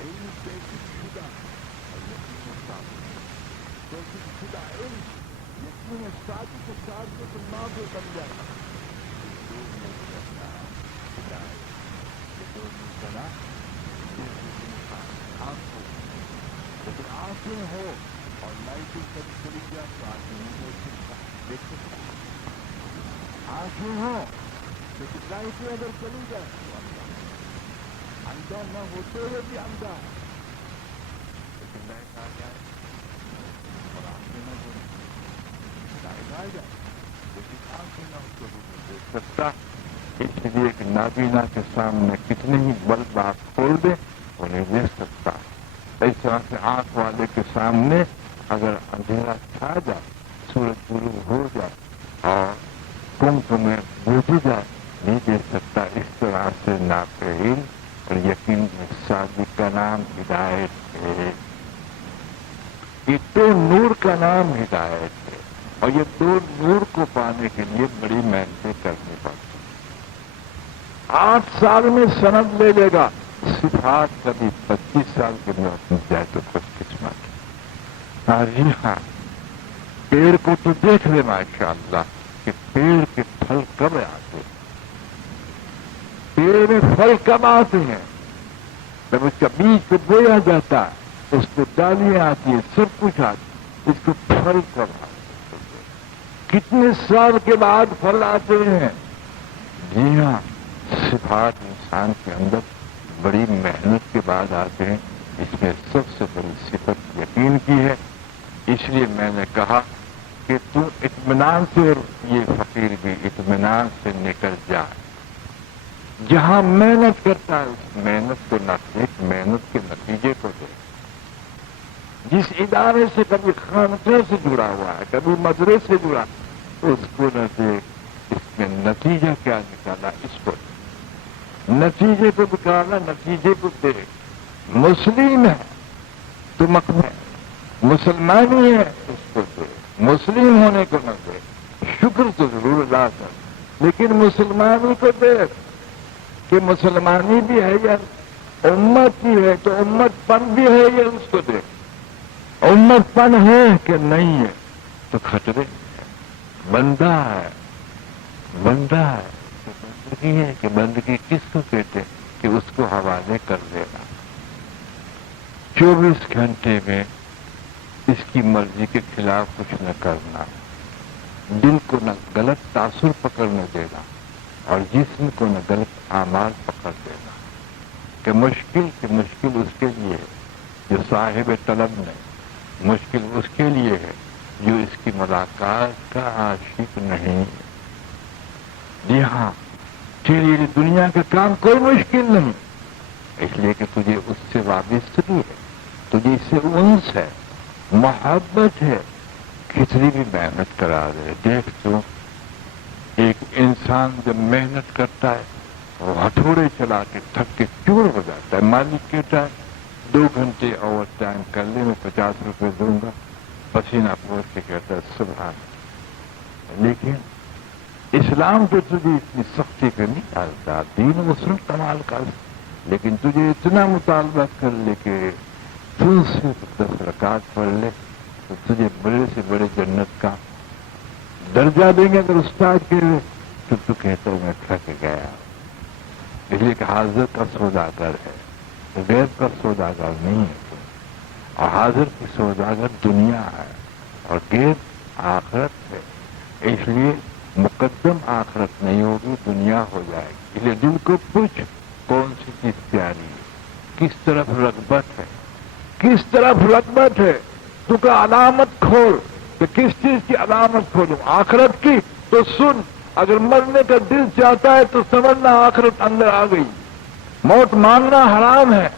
علم پیشن شدہ اور یقین ثابت، پیشن شدہ علم یقین ثابت کے ساتھ میں تو نافع بن جاتا ہے، لیکن آنکھیں ہو اور لائٹیں کبھی چلی جائے تو آنکھیں نہیں ہو سکتا، دیکھ سکتا آنکھیں ہوں لیکن لائٹیں اگر چلی جائے تو اندھا نہ ہوتے ہوئے بھی اندھا ہے، لیکن لائٹ آ جائے اور آنکھیں نہ ہو لائٹ آ جائے لیکن آنکھیں نہ ہوتے ہوئے نہیں دیکھ سکتا، اس لیے کہ نابینا کے سامنے کتنے ہی بلب آپ کھول دیں وہ نہیں دیکھ سکتا، اس طرح سے آنکھ والے کے سامنے اگر اندھیرا چھا جائے، سورج غروب ہو جائے اور تمہیں بوجھ جائے نہیں دیکھ سکتا، اس طرح سے ناقعین اور یقین صادق کا نام ہدایت ہے، یہ دو نور کا نام ہدایت ہے، اور یہ دو نور کو پانے کے لیے بڑی محنتیں کرنی پڑتی، 8 سال میں سند لے لے گا، صفات کبھی 25 سال کے میں اپنی جائے تو خوش قسمت، ہاں پیڑ کو تو دیکھ لے ماشاءاللہ کہ پیڑ کے پھل کب آتے ہیں، پیڑ میں پھل کب آتے ہیں، جب اس کا بیج کو بویا جاتا ہے اس کو ڈالیاں آتی ہیں، سب کچھ آتی ہے، اس کو پھل کب آتے ہیں، کتنے سال کے بعد پھل آتے ہیں، جی ہاں صفات انسان کے اندر بڑی محنت کے بعد آتے ہیں، اس میں سب سے بڑی صفت یقین کی ہے، اس لیے میں نے کہا کہ تو اطمینان سے اور یہ فقیر بھی اطمینان سے نکل جائے، جہاں محنت کرتا ہے اس محنت کو نہ دیکھ، محنت کے نتیجے کو دیکھ، جس ادارے سے کبھی خانقاہ سے جڑا ہوا ہے کبھی مدرسے سے جڑا اس کو نہ دیکھ، اس میں نتیجہ کیا نکالا اس کو نتیجے کو نکالا، نتیجے کو دیکھ، مسلم ہے تو مقبول مسلمانی ہے اس کو دیکھ، مسلم ہونے کو نہ دیکھ، شکر تو ضرور ادا کر لیکن مسلمانی کو دیکھ کہ مسلمانی بھی ہے یا امت بھی ہے، تو امت پن بھی ہے یا اس کو دیکھ، امت پن ہے کہ نہیں ہے، تو خطرے بندہ ہے، بندہ ہے تو بندگی ہے کہ بندگی کس کو کہتے کہ اس کو حوالے کر دینا، 24 گھنٹے میں اس کی مرضی کے خلاف کچھ نہ کرنا، دل کو نہ غلط تاثر پکڑنے دینا اور جسم کو نہ غلط اعمال پکڑ دینا، کہ مشکل سے مشکل اس کے لیے ہے جو صاحب طلب نہیں، مشکل اس کے لیے ہے جو اس کی ملاقات کا عاشق نہیں ہے۔ جی ہاں، تیرے لیے دنیا کا کام کوئی مشکل نہیں، اس لیے کہ تجھے اس سے وابستگی ہے، تجھے اس سے انس ہے، محبت ہے، کتنی بھی محنت کرا دے۔ دیکھ تو ایک انسان جب محنت کرتا ہے وہ ہتھوڑے چلا کے تھک کے چور ہو جاتا ہے، مالک کہتا ہے 2 گھنٹے اوور ٹائم کر لے، میں 50 روپے دوں گا، پسینہ پوچھ کے کہتا ہے سبحان اللہ۔ لیکن اسلام تو تجھے اتنی سختی پہ نہیں ڈالتا، دین و سنت کمال کا، لیکن تجھے اتنا مطالبہ کر لے کہ تو صرف 10 رکعت پڑھ لے تو تجھے بڑے سے بڑے جنت کا درجہ دیں گے۔ اگر استاد کے تو کہتا ہوں میں تھک گیا، اس لیے کہ حاضر کا سوداگر ہے، غیب کا سوداگر نہیں ہے، اور حاضر کی سوداگر دنیا ہے اور غیب آخرت ہے، اس لیے مقدم آخرت نہیں ہوگی، دنیا ہو جائے گی۔ اس لیے دل کو پوچھ کون سی چیز پیاری ہے، کس طرف رغبت ہے، کس طرف رغبت ہے، تو کا علامت کھول کہ کس چیز کی علامت کھولوں، آخرت کی تو سن، اگر مرنے کا دل چاہتا ہے تو سمجھنا آخرت اندر آ گئی، موت مانگنا حرام ہے،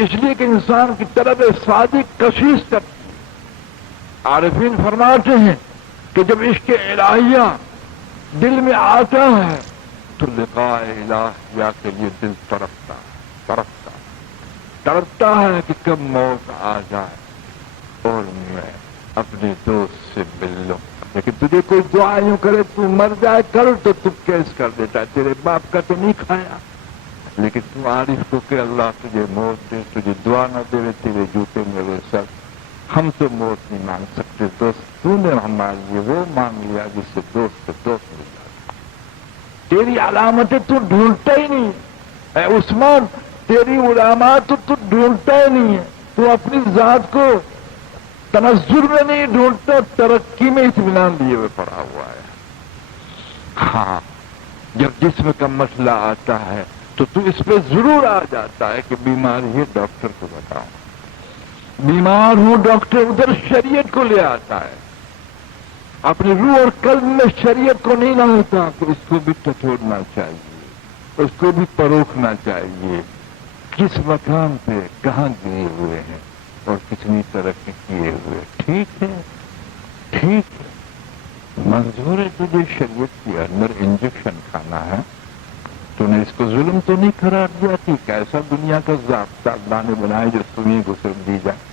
اس لیے کہ انسان کی طرف صادق کشش تک عارفین فرماتے ہیں کہ جب عشق الہیہ دل میں آتا ہے تو لقاء الہیہ کے لیے دل تڑپتا ہے کہ کب موت آ جائے اور میں اپنے دوست سے مل لوں۔ لیکن تجھے کوئی دعا یوں کرے تو مر جائے کر تو تم کیس کر دیتا ہے، تیرے باپ کا تو نہیں کھایا، لیکن تم عارف کو کہ اللہ تجھے موت دے، تجھے دعا نہ دے تیرے جوتے میرے سر، ہم تو موت نہیں مانگ سکتے دوست، تو نے ہمارے لیے وہ مانگ لیا جس سے دوست مل جاتا۔ تیری علامتیں تو ڈھونڈتا ہی نہیں اے عثمان، تیری علامات تو ڈھونڈتا ہی نہیں ہے، تو اپنی ذات کو تنزل میں نہیں ڈھونڈتا، ترقی میں اطمینان لیے ہوئے پڑا ہوا ہے۔ ہاں، جب جسم کا مسئلہ آتا ہے تو اس پہ ضرور آ جاتا ہے کہ بیماری ہے، ڈاکٹر کو بتاؤں، بیمار ہوں، ڈاکٹر ادھر شریعت کو لے آتا ہے، اپنی روح اور قلب میں شریعت کو نہیں لاتا، تو اس کو بھی ٹٹولنا چاہیے، اس کو بھی پروکھنا چاہیے، کس مقام پہ کہاں گئے ہوئے ہیں اور کتنی ترقی کیے ہوئے۔ ٹھیک ہے، ٹھیک ہے، منظور ہے تجھے شریعت کے اندر انجیکشن کھانا ہے، تو نے اس کو ظلم تو نہیں قرار دیا کہ کیسا دنیا کا ضابطہ اللہ نے بنائے جو سوئی گسل دی جائے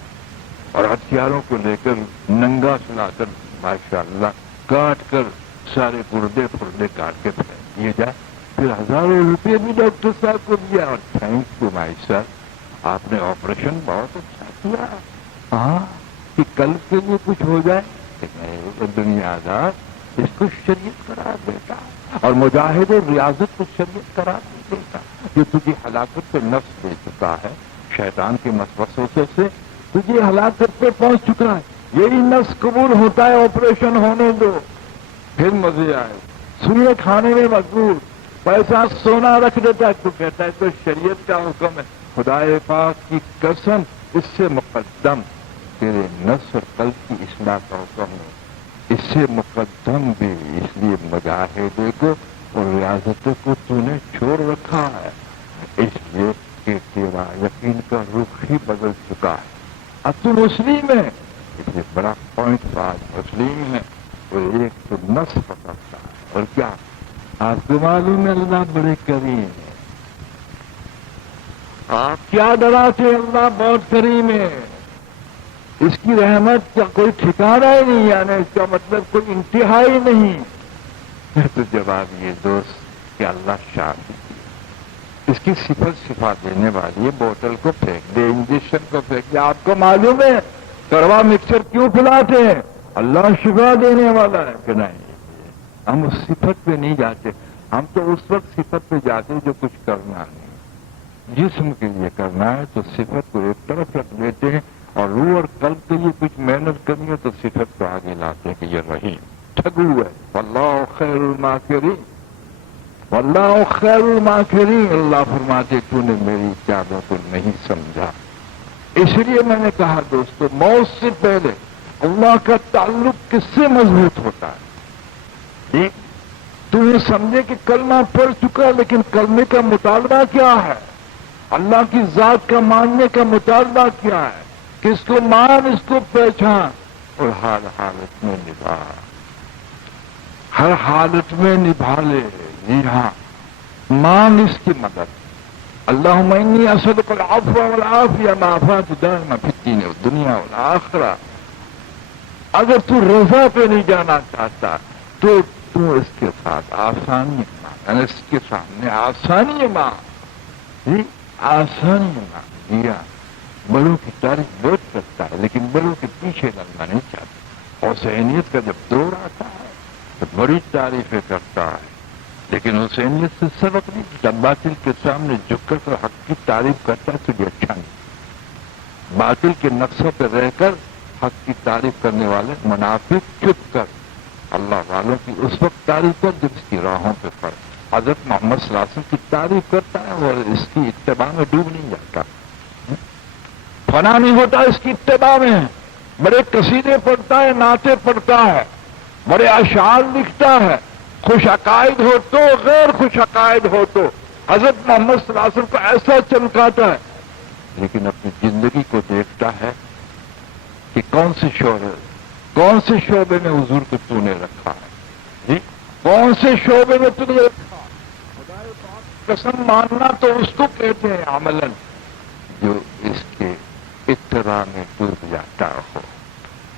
اور ہتھیاروں کو لے کر ننگا سلا کر ماشاءاللہ کاٹ کر سارے گردے پردے کاٹ کے پھینک دیے جائے، پھر ہزاروں روپے بھی ڈاکٹر صاحب کو دیا اور تھینک یو بھائی صاحب، آپ نے آپریشن بہت اچھا کیا، ہاں کہ کل کے لیے کچھ ہو جائے، لیکن دنیا دار اس کو شریعت قرار دیتا اور مجاہد ریاضت کو شریعت قرار نہیں دیتا، جو تجھے ہلاکت پہ نفس دے چکا ہے، شیطان کے وسوسے سے تجھے ہلاکت پہ پہنچ چکا ہے، یہی نفس قبول ہوتا ہے آپریشن ہونے دو، پھر مزے آئے، سونے کھانے میں مقبول، پیسہ سونا رکھ دیتا ہے، تو کہتا ہے تو شریعت کا حکم ہے، خدا پاک کی قسم اس سے مقدم تیرے نفس اور قلب کی اصلاح کا حکم ہے، اس سے مقدم بھی اس لیے مجاہدے کو اور ریاضتوں کو تو نے چھوڑ رکھا ہے، اس لیے کہ تیرا یقین کا رخ ہی بدل چکا ہے، اب تو مسلم ہے، اس لیے بڑا پوائنٹ آج مسلم ہے، وہ ایک تو نفس پکڑتا ہے، اور کیا آپ کو معلوم ہے اللہ بڑے کریم ہے، آپ کیا ڈراتے ہیں، اللہ بہت کریم ہے، اس کی رحمت کا کوئی ٹھکانہ ہی نہیں، یعنی اس کا مطلب کوئی انتہا ہی نہیں، تو جواب یہ دوست کہ اللہ شافی، اس کی صفت شفا دینے والی ہے، بوتل کو پھینک دے، انجیکشن کو پھینک دے. آپ کو معلوم ہے کروا مکسچر کیوں پلاتے ہیں؟ اللہ شفا دینے والا ہے کہ نہیں. ہم اس صفت پہ نہیں جاتے، ہم تو اس وقت صفت پہ جاتے جو کچھ کرنا نہیں. جسم کے لیے کرنا ہے تو صفت کو ایک طرف رکھ دیتے ہیں، اور روح اور قلب کے لیے کچھ محنت کرنی ہے تو صفت کو آگے لاتے ہیں کہ یہ رحیم ٹھگو ہے. واللہ خیر الماکرین، واللہ خیر الماکرین. اللہ فرماتے تو نے میری چادوں کو نہیں سمجھا. اس لیے میں نے کہا دوستو، موت سے پہلے اللہ کا تعلق کس سے مضبوط ہوتا ہے؟ ٹھیک، تو یہ سمجھے کہ کلمہ پڑھ چکا، لیکن کلمے کا مطالبہ کیا ہے؟ اللہ کی ذات کا ماننے کا مطالبہ کیا ہے؟ کہ اس کو مان، اس کو پہچان، اور ہر حالت میں نبھا، ہر حالت میں نبھا لے. جی ہاں، مان اس کی مدد. اللہم انی اسألک العفو والعافیہ معافات دائمہ فی الدین والدنیا والآخرہ. اگر تو رضا پہ نہیں جانا چاہتا تو اس کے ساتھ آسانی مانگ، اس کے سامنے آسانی مانگ. جی آسانی مانگ. جی ہاں، بڑوں کی تعریف بہت کرتا ہے لیکن بڑوں کے پیچھے لگنا نہیں چاہتا. حسینیت کا جب دور آتا ہے تو بڑی تعریفیں کرتا ہے، لیکن حسینیت سے سبق نہیں. جب باطل کے سامنے جھک کر تو حق کی تعریف کرتا ہے تجھے اچھا نہیں. باطل کے نقشے پہ رہ کر حق کی تعریف کرنے والے منافق چپ کر اللہ والوں کی اس وقت تعریف کر جب اس کی راہوں پہ پڑ. حضرت محمد صلی اللہ علیہ وسلم کی تعریف کرتا ہے اور اس کی اتباع میں ڈوب نہیں جاتا. فنا نہیں ہوتا اس کی اتباع میں. بڑے قصیدے پڑھتا ہے، نعتیں پڑھتا ہے، بڑے اشعار لکھتا ہے، خوش عقائد ہو تو غیر خوش عقائد ہو تو حضرت محمد صلی اللہ علیہ وسلم کو ایسا چمکاتا ہے، لیکن اپنی زندگی کو دیکھتا ہے کہ کون سے شعبے میں حضور کو تو نے رکھا ہے. جی کون سے شعبے میں تو نے رکھا. خدا پاک قسم ماننا تو اس کو کہتے ہیں عملاً جو اس کے اتباع میں ڈوب جاتا ہو،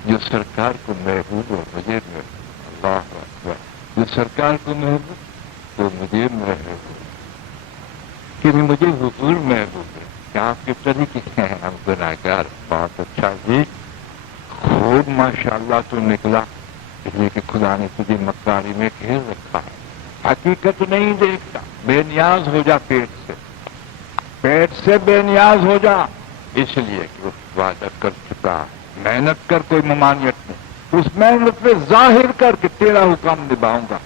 جو سرکار کو محبوب ہو. مجھے اللہ اکبر، جو سرکار کو محبوب تو مجھے محبوب، کہ مجھے حضور محبوب ہے. کیا آپ کے طریقے ہیں؟ ہم گناہگار. بہت اچھا جی، خوب ماشاءاللہ تو نکلا، اس لیے کہ خدا نے تجھے مکاری میں گھیر رکھا ہے. حقیقت نہیں دیکھتا. بے نیاز ہو جا پیٹ سے بے نیاز ہو جا، اس لیے کہ اس وعدہ کر چکا ہے. محنت کر، کوئی ممانعت نہیں. اس محنت میں ظاہر کر کے تیرا حکم نبھاؤں گا،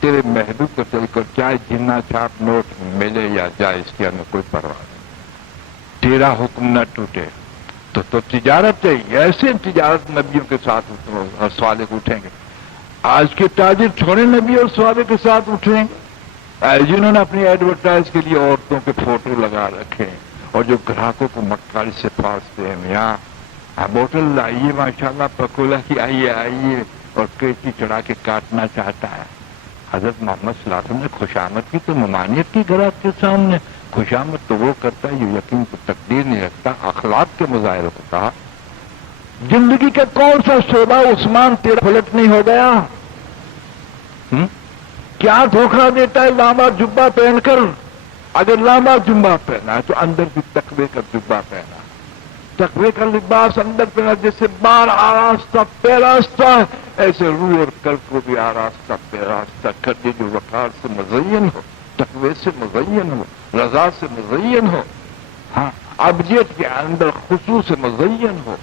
تیرے محبوب کو چل کر چاہے جنا چھاپ نوٹ ملے یا جائے، اس کی ہمیں کوئی پرواہ نہیں. تیرا حکم نہ ٹوٹے تو تجارت ہے. ایسے تجارت نبیوں کے ساتھ صالح اٹھیں گے. آج کے تاجر تھوڑے نبی اور صالح کے ساتھ اٹھیں گے. جنہوں نے اپنی ایڈورٹائز کے لیے عورتوں کے فوٹو لگا رکھے ہیں اور جو گراہکوں کو مٹکاری سے پھانستے ہیں. یہاں بوتل لائیے ماشاءاللہ، پکولا کی آئیے اور کیچی چڑھا کے کاٹنا چاہتا ہے. حضرت محمد صلی اللہ علیہ وسلم نے خوشامد کی تو ممانعت کی گراہک کے سامنے. خوشامد تو وہ کرتا ہے جو یقین کو تقدیر نہیں رکھتا، اخلاق کے مظاہرے کو کہا. زندگی کا کون سا شعبہ عثمان تیرا پلٹ نہیں ہو گیا؟ کیا دھوکہ دیتا ہے لامبا جبہ پہن کر؟ اگر لامبا جبہ پہنا ہے تو اندر بھی تقوی کا جبہ پہنا، تقوی کا لباس اندر پہنا. جیسے بال آراستہ پیراستہ ہے، ایسے روح اور قلب کو بھی آراستہ پیراستہ کر دے، جو وقار سے مزین ہو، تقوی سے مزین ہو، رضا سے مزین ہو. ہاں، ابجیت کے اندر خصوص سے مزین ہو.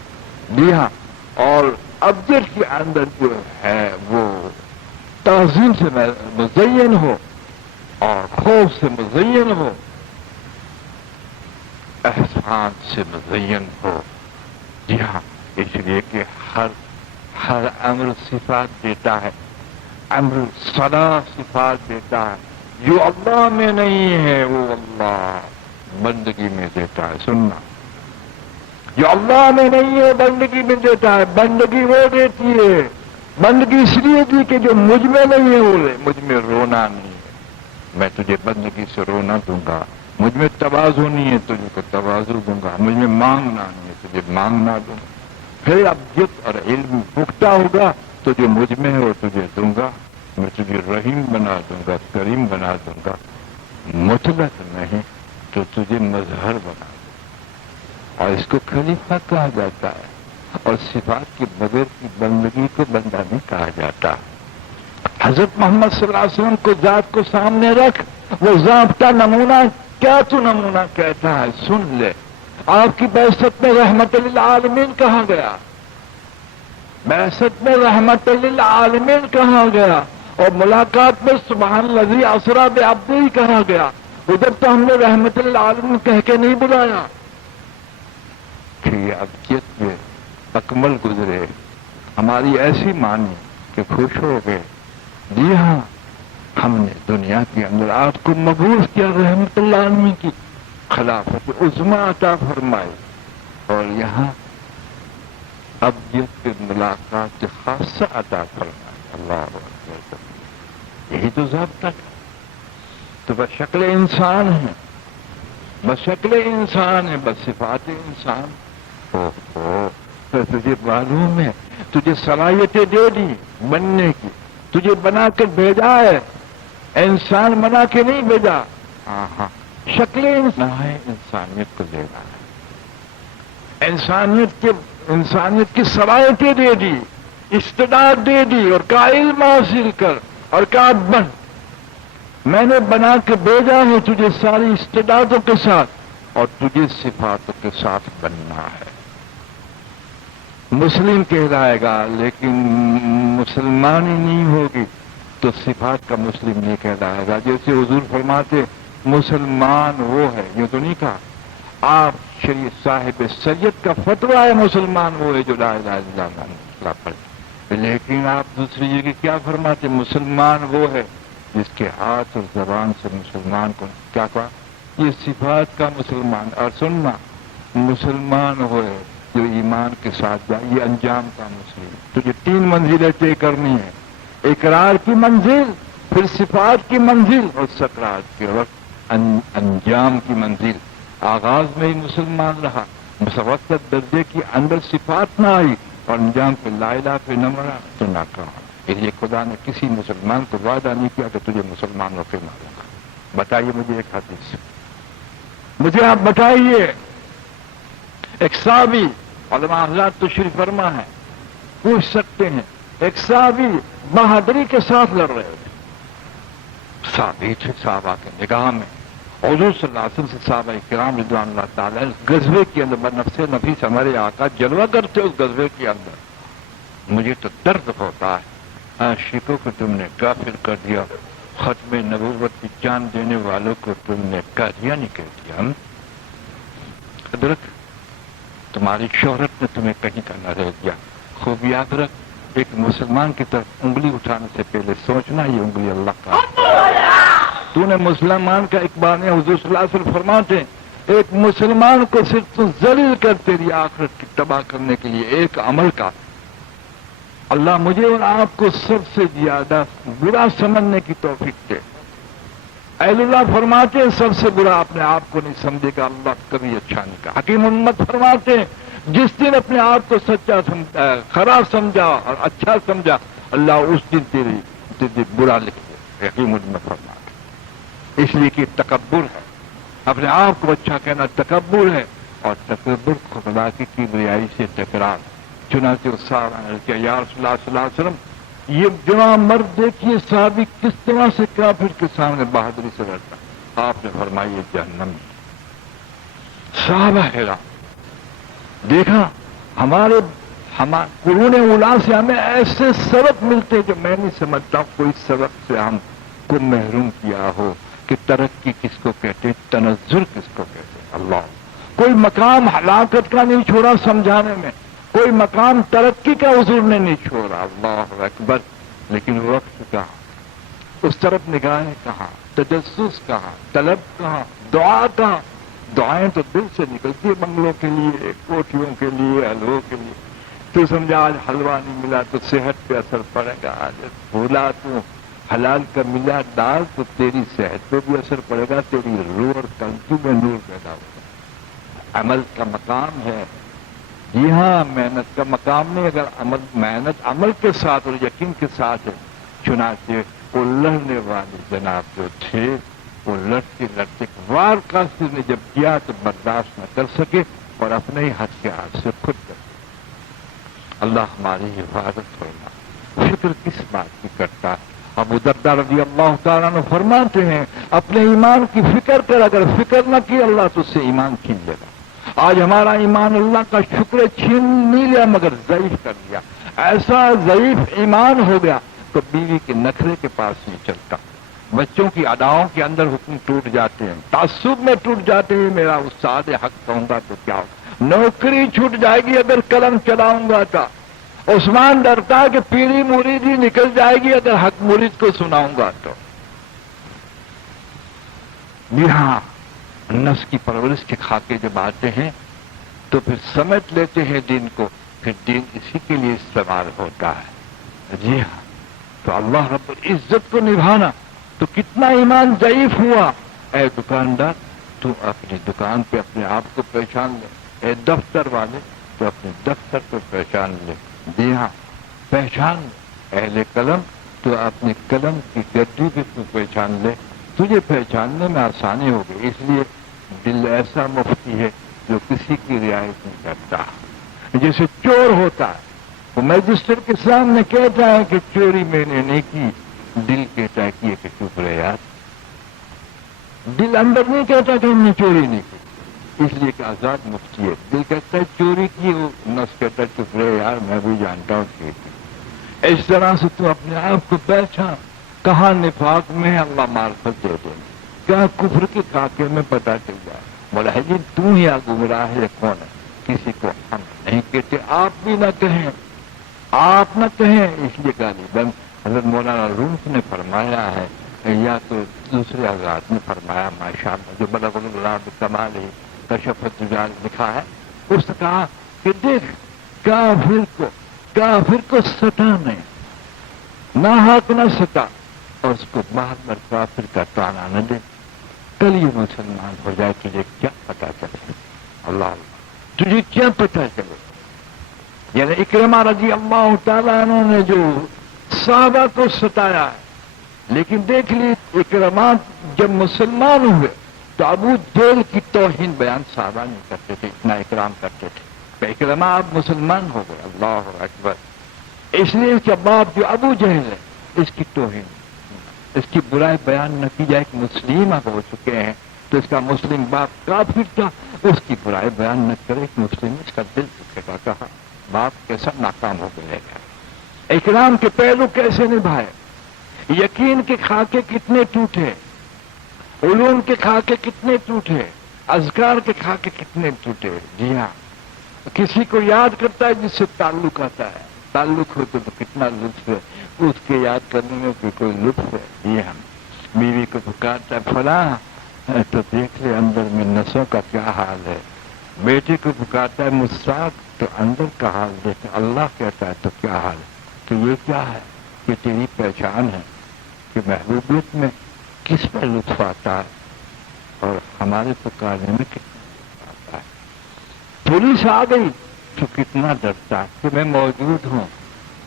جی ہاں، اور ابجیت کے اندر جو ہے وہ تعظیم سے مزین ہو اور خوف سے مزین ہو، احسان سے مزین ہو. جی ہاں، اس لیے کہ ہر امر صفات دیتا ہے. امر صلاح صفات دیتا ہے. جو اللہ میں نہیں ہے وہ اللہ بندگی میں دیتا ہے. سننا، جو اللہ میں نہیں ہے بندگی میں دیتا ہے. بندگی وہ دیتی ہے، بندگی اس لیے دی کہ جو مجھ میں نہیں ہے وہ لے. مجھ میں رونا نہیں ہے، میں تجھے بندگی سے رونا دوں گا. مجھ میں تواضع نہیں ہے، تجھے کو تواضع دوں گا. مجھ میں مانگنا نہیں ہے، تجھے مانگنا دوں گا. پھر اب جت اور علم پختہ ہوگا تو جو مجھ میں ہے وہ تجھے دوں گا. میں تجھے رحیم بنا دوں گا، کریم بنا دوں گا، مطلق نہیں تو تجھے مظہر بنا دوں، اور اس کو خلیفہ کہا جاتا ہے، اور صفات کے بغیر کی بندگی کو بندہ نہیں کہا جاتا۔ حضرت محمد صلی اللہ علیہ وسلم کو ذات کو سامنے رکھ، وہ ضابطہ نمونہ کیا تو نمونہ کہتا ہے سن لے۔ آپ کی بعثت میں رحمت للعالمین کہا گیا، بعثت میں رحمت للعالمین کہا گیا، اور ملاقات میں سبحان الذی اسری بعبدہ کہا گیا۔ ادھر تو ہم نے رحمت للعالمین کہہ کے نہیں بلایا کہ یہ ابدیت میں اکمل گزرے، ہماری ایسی مانی کہ خوش ہو گئے۔ جی ہاں، ہم نے دنیا کے اندر آپ کو مبعوث کیا، رحمت اللہ عالمین کی خلافت عظمی عطا فرمائی، اور یہاں ابدیت کی ملاقات خاصہ عطا فرمائی۔ اللہ اکبر، یہی تو ضابطہ ہے۔ تو بشکل انسان ہے، بشکل انسان ہے، بس صفات انسان۔ تو تجھے معلوم ہے، تجھے صلاحیتیں دے دی بننے کی، تجھے بنا کر بھیجا ہے، انسان بنا کے نہیں بھیجا۔ ہاں شکل انسان ہے، انسانیت کو دے رہا ہے، انسانیت کی صلاحیتیں دے دی، استعداد دے دی، اور کہا علم حاصل کر، اور کہا بن، میں نے بنا کے بھیجا ہے تجھے ساری استعدادوں کے ساتھ، اور تجھے صفاتوں کے ساتھ بننا ہے۔ مسلم کہلائے گا، لیکن مسلمان ہی نہیں ہوگی تو صفات کا مسلم نہیں کہلائے گا۔ جیسے حضور فرماتے مسلمان وہ ہے، یہ تو نہیں کہا آپ شریعت صاحب سید کا فتویٰ ہے مسلمان وہ ہے جو لا الہ الا اللہ پڑھے، لیکن آپ دوسری جگہ کیا فرماتے مسلمان وہ ہے جس کے ہاتھ اور زبان سے مسلمان کو کیا کہا، یہ صفات کا مسلمان۔ اور سننا، مسلمان وہ ہے جو ایمان کے ساتھ جائے، یہ انجام کا مسلم۔ تجھے 3 منزلیں طے کرنی ہے، اقرار کی منزل، پھر صفات کی منزل، اور سکرات کے وقت انجام کی منزل۔ آغاز میں ہی مسلمان رہا، متوسط درجے کی اندر صفات نہ آئی، اور انجام پہ لا الہ پہ نہ مرا تو ناکام۔ اس لیے خدا نے کسی مسلمان کو وعدہ نہیں کیا کہ تجھے مسلمانوں پہ ماروں گا۔ بتائیے مجھے ایک حدیث، مجھے آپ بتائیے ایک صحابی، علماء حضرات تشریف فرما ہے، پوچھ سکتے ہیں، ایک صحابی بہادری کے ساتھ لڑ رہے تھے، صحابی تھے، صحابہ کے نگاہ میں حضور صلی اللہ علیہ وسلم سے صحابہ کرام رضوان اللہ تعالی غزوے کے اندر نفس نفیس ہمارے آقا جلوہ کرتے اس غزوے کے اندر۔ مجھے تو درد ہوتا ہے، عاشقوں کو تم نے کافر کر دیا، ختم نبوت کی جان دینے والوں کو تم نے قادیانی کہہ دیا۔ ادرک تمہاری شہرت نے تمہیں کہیں کا نہ رہ دیا۔ خوب یاد رکھ، ایک مسلمان کی طرف انگلی اٹھانے سے پہلے سوچنا یہ انگلی اللہ کا۔ تو نے مسلمان کا ایک بار حضور صلی اللہ علیہ وسلم فرماتے ہیں، ایک مسلمان کو صرف تو ذلیل کر تیری آخرت کی تباہ کرنے کے لیے ایک عمل کا اللہ مجھے اور آپ کو سب سے زیادہ برا سمجھنے کی توفیق دے۔ اہل اللہ فرماتے ہیں سب سے برا اپنے آپ کو نہیں سمجھے گا اللہ کبھی اچھا نہیں کہا۔ حکیم محمد فرماتے ہیں جس دن اپنے آپ کو سچا خراب سمجھا اور اچھا سمجھا اللہ اس دن تیری برا لکھ دے۔ حکیم محمد فرماتے اس لیے کہ تکبر ہے، اپنے آپ کو اچھا کہنا تکبر ہے، اور تکبر خدا کی کبریائی سے ٹکرا۔ چنانچہ صحابہ نے کہا یا رسول اللہ صلی اللہ علیہ وسلم یہ جوان مرد دیکھیے صحابی کس طرح سے کافر کے سامنے بہادری سے لڑتا، آپ نے فرمایا جہنم میں۔ صحابہ حیران، دیکھا ہمارے قرون اولیٰ سے ہمیں ایسے سبق ملتے جو میں نہیں سمجھتا ہوں کوئی سبق سے ہم کو محروم کیا ہو کہ ترقی کس کو کہتے، تنزل کس کو کہتے۔ اللہ کوئی مقام ہلاکت کا نہیں چھوڑا سمجھانے میں، کوئی مقام ترقی کا حضور نے نہیں چھوڑا۔ اللہ اکبر، لیکن وقت کہاں، اس طرف نگاہیں کہاں، تجسس کہاں، طلب کہاں، دعا کہاں۔ دعائیں تو دل سے نکلتی ہے، بنگلوں کے لیے، کوٹھیوں کے لیے، حلووں کے لیے۔ تو سمجھا آج حلوہ نہیں ملا تو صحت پہ اثر پڑے گا، آج بھولا تو حلال کا ملا دال تو تیری صحت پہ بھی اثر پڑے گا، تیری روح اور قلبی میں نور پیدا ہوگا۔ عمل کا مقام ہے، جی ہاں، محنت کا مقام نہیں۔ اگر محنت عمل کے ساتھ اور یقین کے ساتھ ہے چنانچہ وہ لڑنے والے جناب جو تھے وہ لڑتے لڑتے وار قاصر نے جب کیا تو برداشت نہ کر سکے اور اپنے ہی ہتھیار سے خود کر دیا۔ اللہ ہماری حفاظت فرما۔ فکر کس بات کی کرتا ہے؟ ابو درداء رضی اللہ تعالیٰ عنہ فرماتے ہیں اپنے ایمان کی فکر کر، اگر فکر نہ کی اللہ تو اس سے ایمان چھین لے گا۔ آج ہمارا ایمان اللہ کا شکر چھین نہیں لیا مگر ضعیف کر دیا۔ ایسا ضعیف ایمان ہو گیا تو بیوی کے نخرے کے پاس نہیں چلتا، بچوں کی اداؤں کے اندر حکم ٹوٹ جاتے ہیں، تعصب میں ٹوٹ جاتے ہیں، میرا استاد حق کہوں گا تو کیا ہوگا، نوکری چھوٹ جائے گی اگر قلم چلاؤں گا تو، عثمان ڈرتا کہ پیری مریدی نکل جائے گی اگر حق مرید کو سناؤں گا تو۔ جی ہاں، نفس کی پرورش کے خاکے جب آتے ہیں تو پھر سمیٹ لیتے ہیں دین کو، پھر دین اسی کے لیے استعمال ہوتا ہے۔ جی ہاں، تو اللہ رب العزت کو نبھانا تو کتنا ایمان ضعیف ہوا۔ اے دکاندار تو اپنی دکان پہ اپنے آپ کو پہچان لے، اے دفتر والے تو اپنے دفتر کو پہچان لے۔ جی ہاں، پہچان لے۔ اہل قلم تو اپنے قلم کی گدی پہ تو پہچان لے، تجھے پہچاننے میں آسانی ہوگی۔ اس لیے دل ایسا مفتی ہے جو کسی کی رعایت نہیں کرتا، جیسے چور ہوتا ہے وہ میجسٹریٹ کے سامنے کہتا ہے کہ چوری میں نے نہیں کی، دل کہتا ہے کہ چپ رہے یار، دل اندر نہیں کہتا کہ ہم نے چوری نہیں کی، اس لیے کہ آزاد مفتی ہے۔ دل کہتا ہے چوری کی، وہ نفس کہتا ہے چپ رہے یار میں بھی جانتا ہوں کہ اس طرح سے تو اپنے آپ کو پہچان۔ کہاں نفاق میں اللہ معرفت دے دیں، کہاں کفر کے خاکے میں پتہ چل جائے۔ بولا ہے جی تو ہی گمراہ ہے، کون ہے؟ کسی کو ہم نہیں کہتے، آپ بھی نہ کہیں، آپ نہ کہیں، اس لیے غالباً حضرت مولانا روم نے فرمایا ہے یا تو دوسرے حضرات نے فرمایا ماشاءاللہ، جو بلغ الغراب کمال ہے کشف الدجال لکھا ہے، اس نے کہا کہ دیکھ کافر کو ستانے نہ حق نہ ستا اور اس کو بار بار کافر کا تانا نہ دے، کل یہ مسلمان ہو جائے تجھے کیا پتا چلے؟ اللہ تجھے کیا پتا چلے؟ یعنی اکرمہ رضی اللہ تعالیٰ عنہ نے جو صحابہ کو ستایا ہے، لیکن دیکھ لی اکرمہ جب مسلمان ہوئے تو ابو جہل کی توہین بیان صحابہ نہیں کرتے تھے، اتنا اکرام کرتے تھے۔ اکرمہ آپ مسلمان ہو گئے، اللہ اکبر، اس لیے کہ باپ جو ابو جہل ہے اس کی توہین، اس کی برائی بیان نہ کی جائے کہ مسلم اب ہو چکے ہیں تو اس کا مسلم باپ کافر تھا، اس کی برائی بیان نہ کرے کہ مسلم، اس کا دل دکھے گا، کہا باپ کیسا ناکام ہو گئے گا۔ اکرام کے پہلو کیسے نبھائے، یقین کے خاکے کتنے ٹوٹے، علوم کے خاکے کتنے ٹوٹے، اذکار کے خاکے کتنے ٹوٹے۔ جی ہاں، کسی کو یاد کرتا ہے جس سے تعلق آتا ہے، تعلق ہو تو کتنا لطف ہے، اس کے یاد کرنے میں بھی کوئی لطف ہے۔ جی ہم بیوی کو پکارتا ہے فلاں تو دیکھ لے اندر میں نسوں کا کیا حال ہے، بیٹے کو پکارتا ہے مشتاق تو اندر کا حال دیکھ، اللہ کہتا ہے تو کیا حال ہے۔ تو یہ کیا ہے کہ تیری پہچان ہے کہ محبوبیت میں کس پر لطف آتا ہے اور ہمارے پکارنے میں کتنا لطف آتا ہے۔ پولیس آ گئی تو کتنا ڈرتا ہے کہ میں موجود ہوں،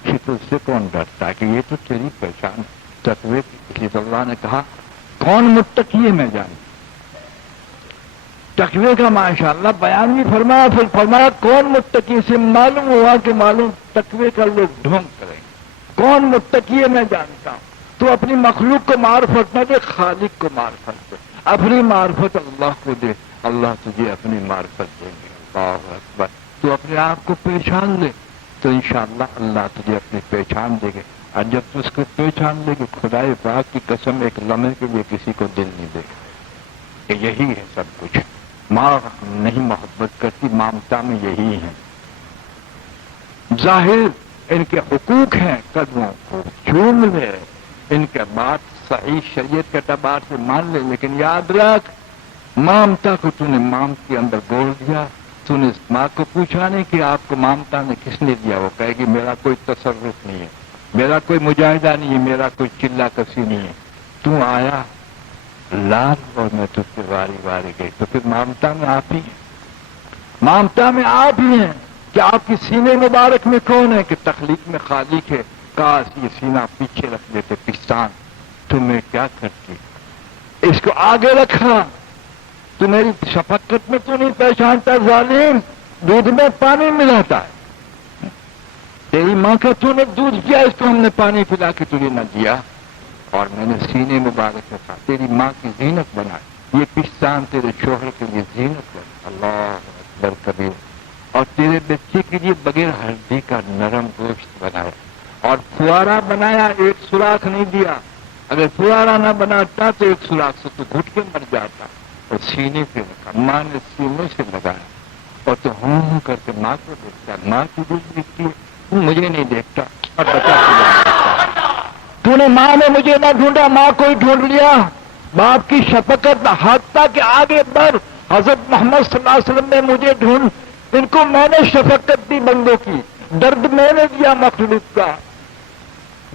کہ تجھ سے کون ڈرتا ہے، کہ یہ تو تیری پہچان ہے۔ تقوی کی اللہ نے کہا کون متقی ہے میں جانتا، تقوی کا ماشاءاللہ بیان بھی فرمایا، پھر فرمایا کون متقی، سے معلوم ہوا کہ معلوم تقوی کا لوگ ڈھونگ کریں، کون متقی ہے میں جانتا ہوں۔ تو اپنی مخلوق کو معرفت نہ دے، خالق کو معرفت دے، اپنی معرفت اللہ کو دے، اللہ تجھے اپنی معرفت دیں گے۔ اللہ اکبر، تو اپنے آپ کو پہچان لے تو انشاءاللہ اللہ تجھے اپنی پہچان دے گے، اور جب تو اس کو پہچان لے گے خدائے پاک کی قسم ایک لمحے کے لیے کسی کو دل نہیں دے گا کہ یہی ہے سب کچھ۔ ماں نہیں محبت کرتی، مامتا میں یہی ہے، ظاہر ان کے حقوق ہیں، قدموں کو چوم لے، ان کے بات صحیح شریعت کے اعتبار سے مان لے، لیکن یاد رکھ مامتا کو تو نے مام کے اندر بول دیا، تو نے اس ماں کو پوچھا نہیں کہ آپ کو مامتا نے کس نے دیا، وہ کہے گی میرا کوئی تصرف نہیں ہے، میرا کوئی مجاہدہ نہیں ہے، میرا کوئی چلا کسی نہیں ہے، تو آیا لال اور میں تجھ سے واری واری گئی، تو پھر مامتا میں آپ ہی ہیں، مامتا میں آپ ہی ہیں کہ آپ کی سینے مبارک میں کون ہے، کہ تخلیق میں خالق ہے، کاش یہ سینہ پیچھے رکھ دیتے پاکستان، تمہیں کیا کرتی، اس کو آگے رکھا، تو میری شفقت میں تو نہیں پہچانتا ظالم، دودھ میں پانی ملاتا ہے، تیری ماں کا تو نے دودھ پیا، اس کو ہم نے پانی پلا کے تجھے نہ دیا، اور میں نے سینے مبارک رکھا، تیری ماں کی زینت بنائی، یہ پاکستان تیرے شوہر کے لیے زینت بنا، اللہ اکبر کبیر، اور تیرے بچے کے لیے بغیر ہلدی کا نرم گوشت بنایا، اور فوارا بنایا، ایک سوراخ نہیں دیا، اگر فوارا نہ بناتا تو ایک سوراخ سے تو گھٹ کے مر جاتا، اور سینے پہ رکھا، ماں نے سینے سے لگایا، اور تو ہوں کر کے ماں کو دیکھتا، ماں کی دل دیکھتی ہے، مجھے نہیں دیکھتا، اور بچہ تو نے ماں نے مجھے نہ ڈھونڈا، ماں کو ہی ڈھونڈ لیا، باپ کی شفقت حتیٰ کہ آگے بڑھ، حضرت محمد صلی اللہ علیہ وسلم نے مجھے ڈھونڈ، ان کو میں نے شفقت دی بندوں کی، درد میں نے دیا مخلوق کا،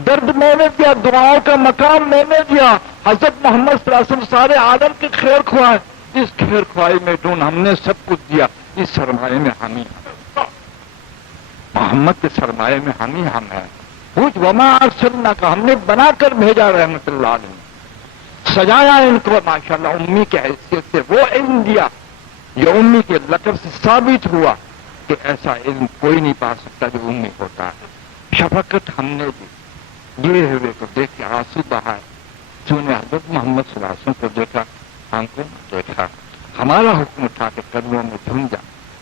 درد میں نے دیا، دعاؤں کا مقام میں نے دیا، حضرت محمد صلی اللہ علیہ وسلم سارے عالم کی خیر خواہ، اس خیر خواہی میں ڈھونڈ ہم نے سب کچھ دیا، اس سرمایہ میں ہم ہی محمد کے سرمایہ میں ہم ہی ہم ہیں، کچھ وما ارسلنا کا ہم نے بنا کر بھیجا رحمت اللہ علیہ، سجایا ان کو ماشاءاللہ، امی کی حیثیت سے وہ علم دیا، یہ امی کے لقب سے ثابت ہوا کہ ایسا علم کوئی نہیں پا سکتا جو امی ہوتا ہے، شفقت ہم نے دی، گرے ہوئے کو دیکھ کے آنسو بہائے، جو نے حضرت محمد صلی اللہ علیہ وسلم کو دیکھا، ہم کو دیکھا، ہمارا حکم اٹھا کے قدموں میں جھوم جا،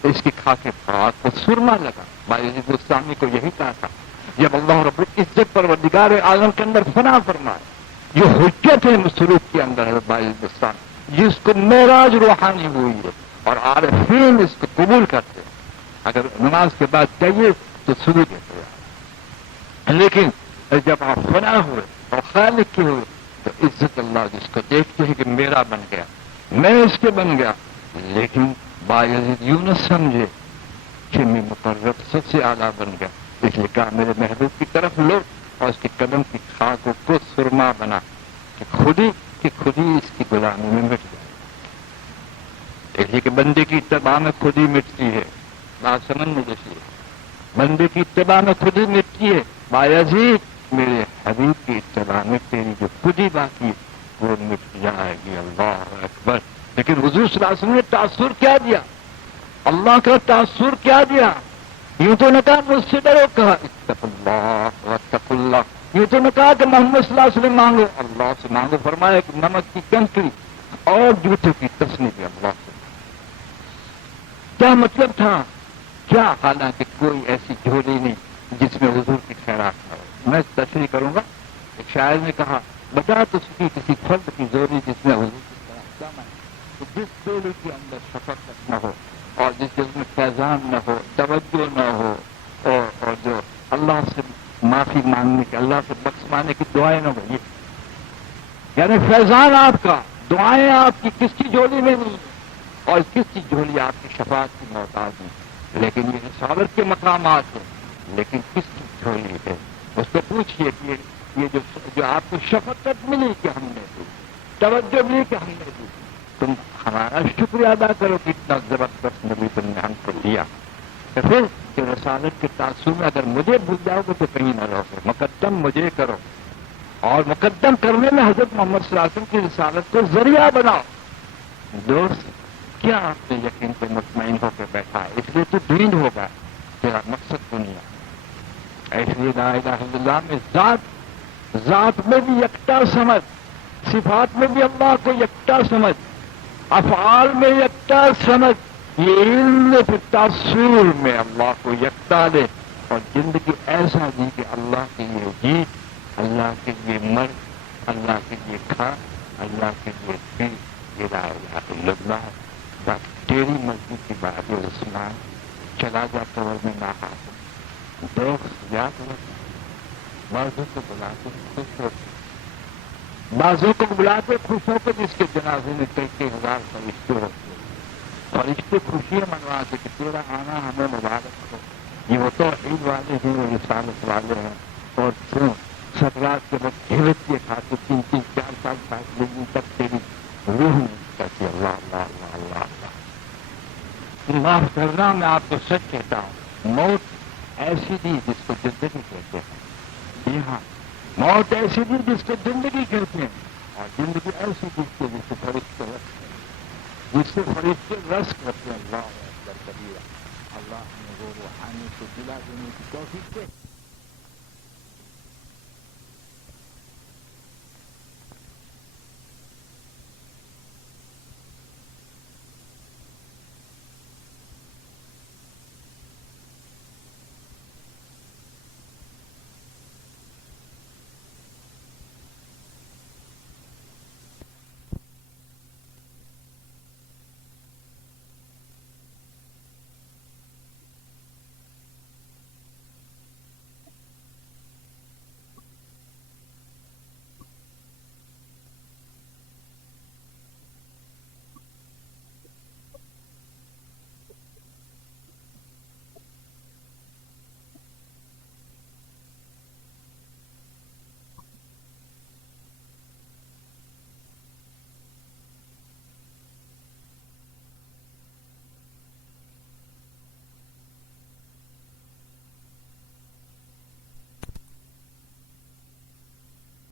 اس کی کھا کے پاک کو سرما لگا، باعزید الاسلامی کو یہی کہا تھا، جب اللہ رب العزت پروردگار عالم کے اندر فنا فرمائے، جو حجت ہے سلوک کے اندر ہے باعزید الاسلام، جس کو معراج روحانی ہوئی ہے، اور عارفین اس کو قبول کرتے ہیں، اگر نماز کے بعد چاہیے تو سلوک دیتے ہیں، لیکن جب آپ فنا ہوئے اور خالق کے ہوئے تو عزت اللہ جس کو دیکھتے ہیں کہ میرا بن گیا، میں اس کے بن گیا، لیکن باعزید یوں نہ سمجھے کہ میں مقرب سب سے اعلیٰ بن گیا، اس لیے کہا میرے محبوب کی طرف لو اور اس کے قدم کی خاکوں کو سرما بنا کہ خود ہی اس کی غلامی میں مٹ جائے، اس لیے کہ بندے کی اتباع میں خود ہی مٹتی ہے، بات سمجھ میں جیسی بندے کی اتباع میں خود ہی مٹتی ہے، باعزید میرے حبیب کی اتباع میں تیری جو خود ہی باقی وہ مٹ جائے گی، اللہ اکبر، لیکن حضور صلی اللہ علیہ وسلم نے تاثر کیا دیا، اللہ کا تاثر کیا دیا، یوں تو نہ کہا مجھ سے ڈرو، کہا اتقوا اللہ واتقوا اللہ، یوں تو نہ کہا کہ محمد صلی اللہ علیہ وسلم مانگو، اللہ سے مانگو، فرمایا کہ نمک کی کنکری اور جوتے کی تسنی بھی اللہ سے، کیا مطلب تھا، کیا، حالانکہ کوئی ایسی جھولی نہیں جس میں حضور کی خیرات نہ ہو، میں تشریح کروں گا، ایک شاعر نے کہا بتا تو سکی کسی فرد کی زوری جس میں حضور کی خیرات جمع ہے، جس جھولی کے اندر شفقت نہ ہو اور جس دل میں فیضان نہ ہو، توجہ نہ ہو، اور جو اللہ سے معافی مانگنے کی، اللہ سے بخش مانگنے کی دعائیں نہ ہو، یعنی فیضان آپ کا، دعائیں آپ کی کس کی جھولی میں نہیں، اور کس کی جھولی آپ کی شفاعت کی محتاج نہیں، لیکن یہ رسالت کے مقامات ہیں، لیکن کس کی جھولی ہے، اس کو پوچھئے کہ یہ جو آپ کو شفقت ملی کہ ہم نے دی، توجہ ملی کہ ہم نے دی، تم ہمارا شکریہ ادا کرو کہ اتنا زبردست نبی تم نے ہم کو دیا، تو پھر کہ رسالت کے تاثر میں اگر مجھے بھول جاؤ گے تو کہیں نہ رہو گے، مقدم مجھے کرو، اور مقدم کرنے میں حضرت محمد صلی اللہ علیہ وسلم کی رسالت کو ذریعہ بناؤ، دوست کیا آپ نے یقین پہ مطمئن ہو کے بیٹھا ہے، اس لیے تو دین ہوگا تیرا مقصد دنیا، اس لیے لا الہ الا اللہ میں ذات میں بھی یکتا سمجھ، صفات میں بھی اللہ کو یکتا سمجھ، افعال میں یکتا سمجھ، یہ علم پھر تاثر میں اللہ کو یکتا دے، اور زندگی ایسا دی کہ اللہ کے لیے جیت، اللہ کے لیے مر، اللہ کے لیے کھا، اللہ کے لیے پی، یہ لا الہ الا اللہ ہے، تیری مرضی کی بات ہے، عثمان چلا جاتا اور میں نہ حاصل، دوست یاد رکھ، بعضوں کو بلاتے خوش ہوتے، بعضوں کو بلاتے خوش ہو کر جس کے جنازے میں کئی ہزار فرشتے ہوتے، فرشتے خوشیاں منواتے کہ تیرا آنا ہمیں مبارک ہو، یہ وہ تو عید والے ہیں، وہ رسالت والے ہیں، اور سن سکرات کے وقت جھلک کے کھاتے 3-4 سال بعد لیکن تک تیری روح کہتی اللہ اللہ اللہ اللہ اللہ، معاف کرنا، میں آپ کو سچ کہتا ہوں، موت ایسی دی جس کو زندگی کہتے ہیں، جی ہاں، موت ایسی بھی جس کو زندگی کہتے ہیں، اور زندگی ایسی جس سے فرشتے رس کرتے ہیں، جس سے فرشتے رس کرتے ہیں۔ اللہ اکبر کبیرہ، اللہ نے وہ روحانی کو دلا دینے کی توفیق دے۔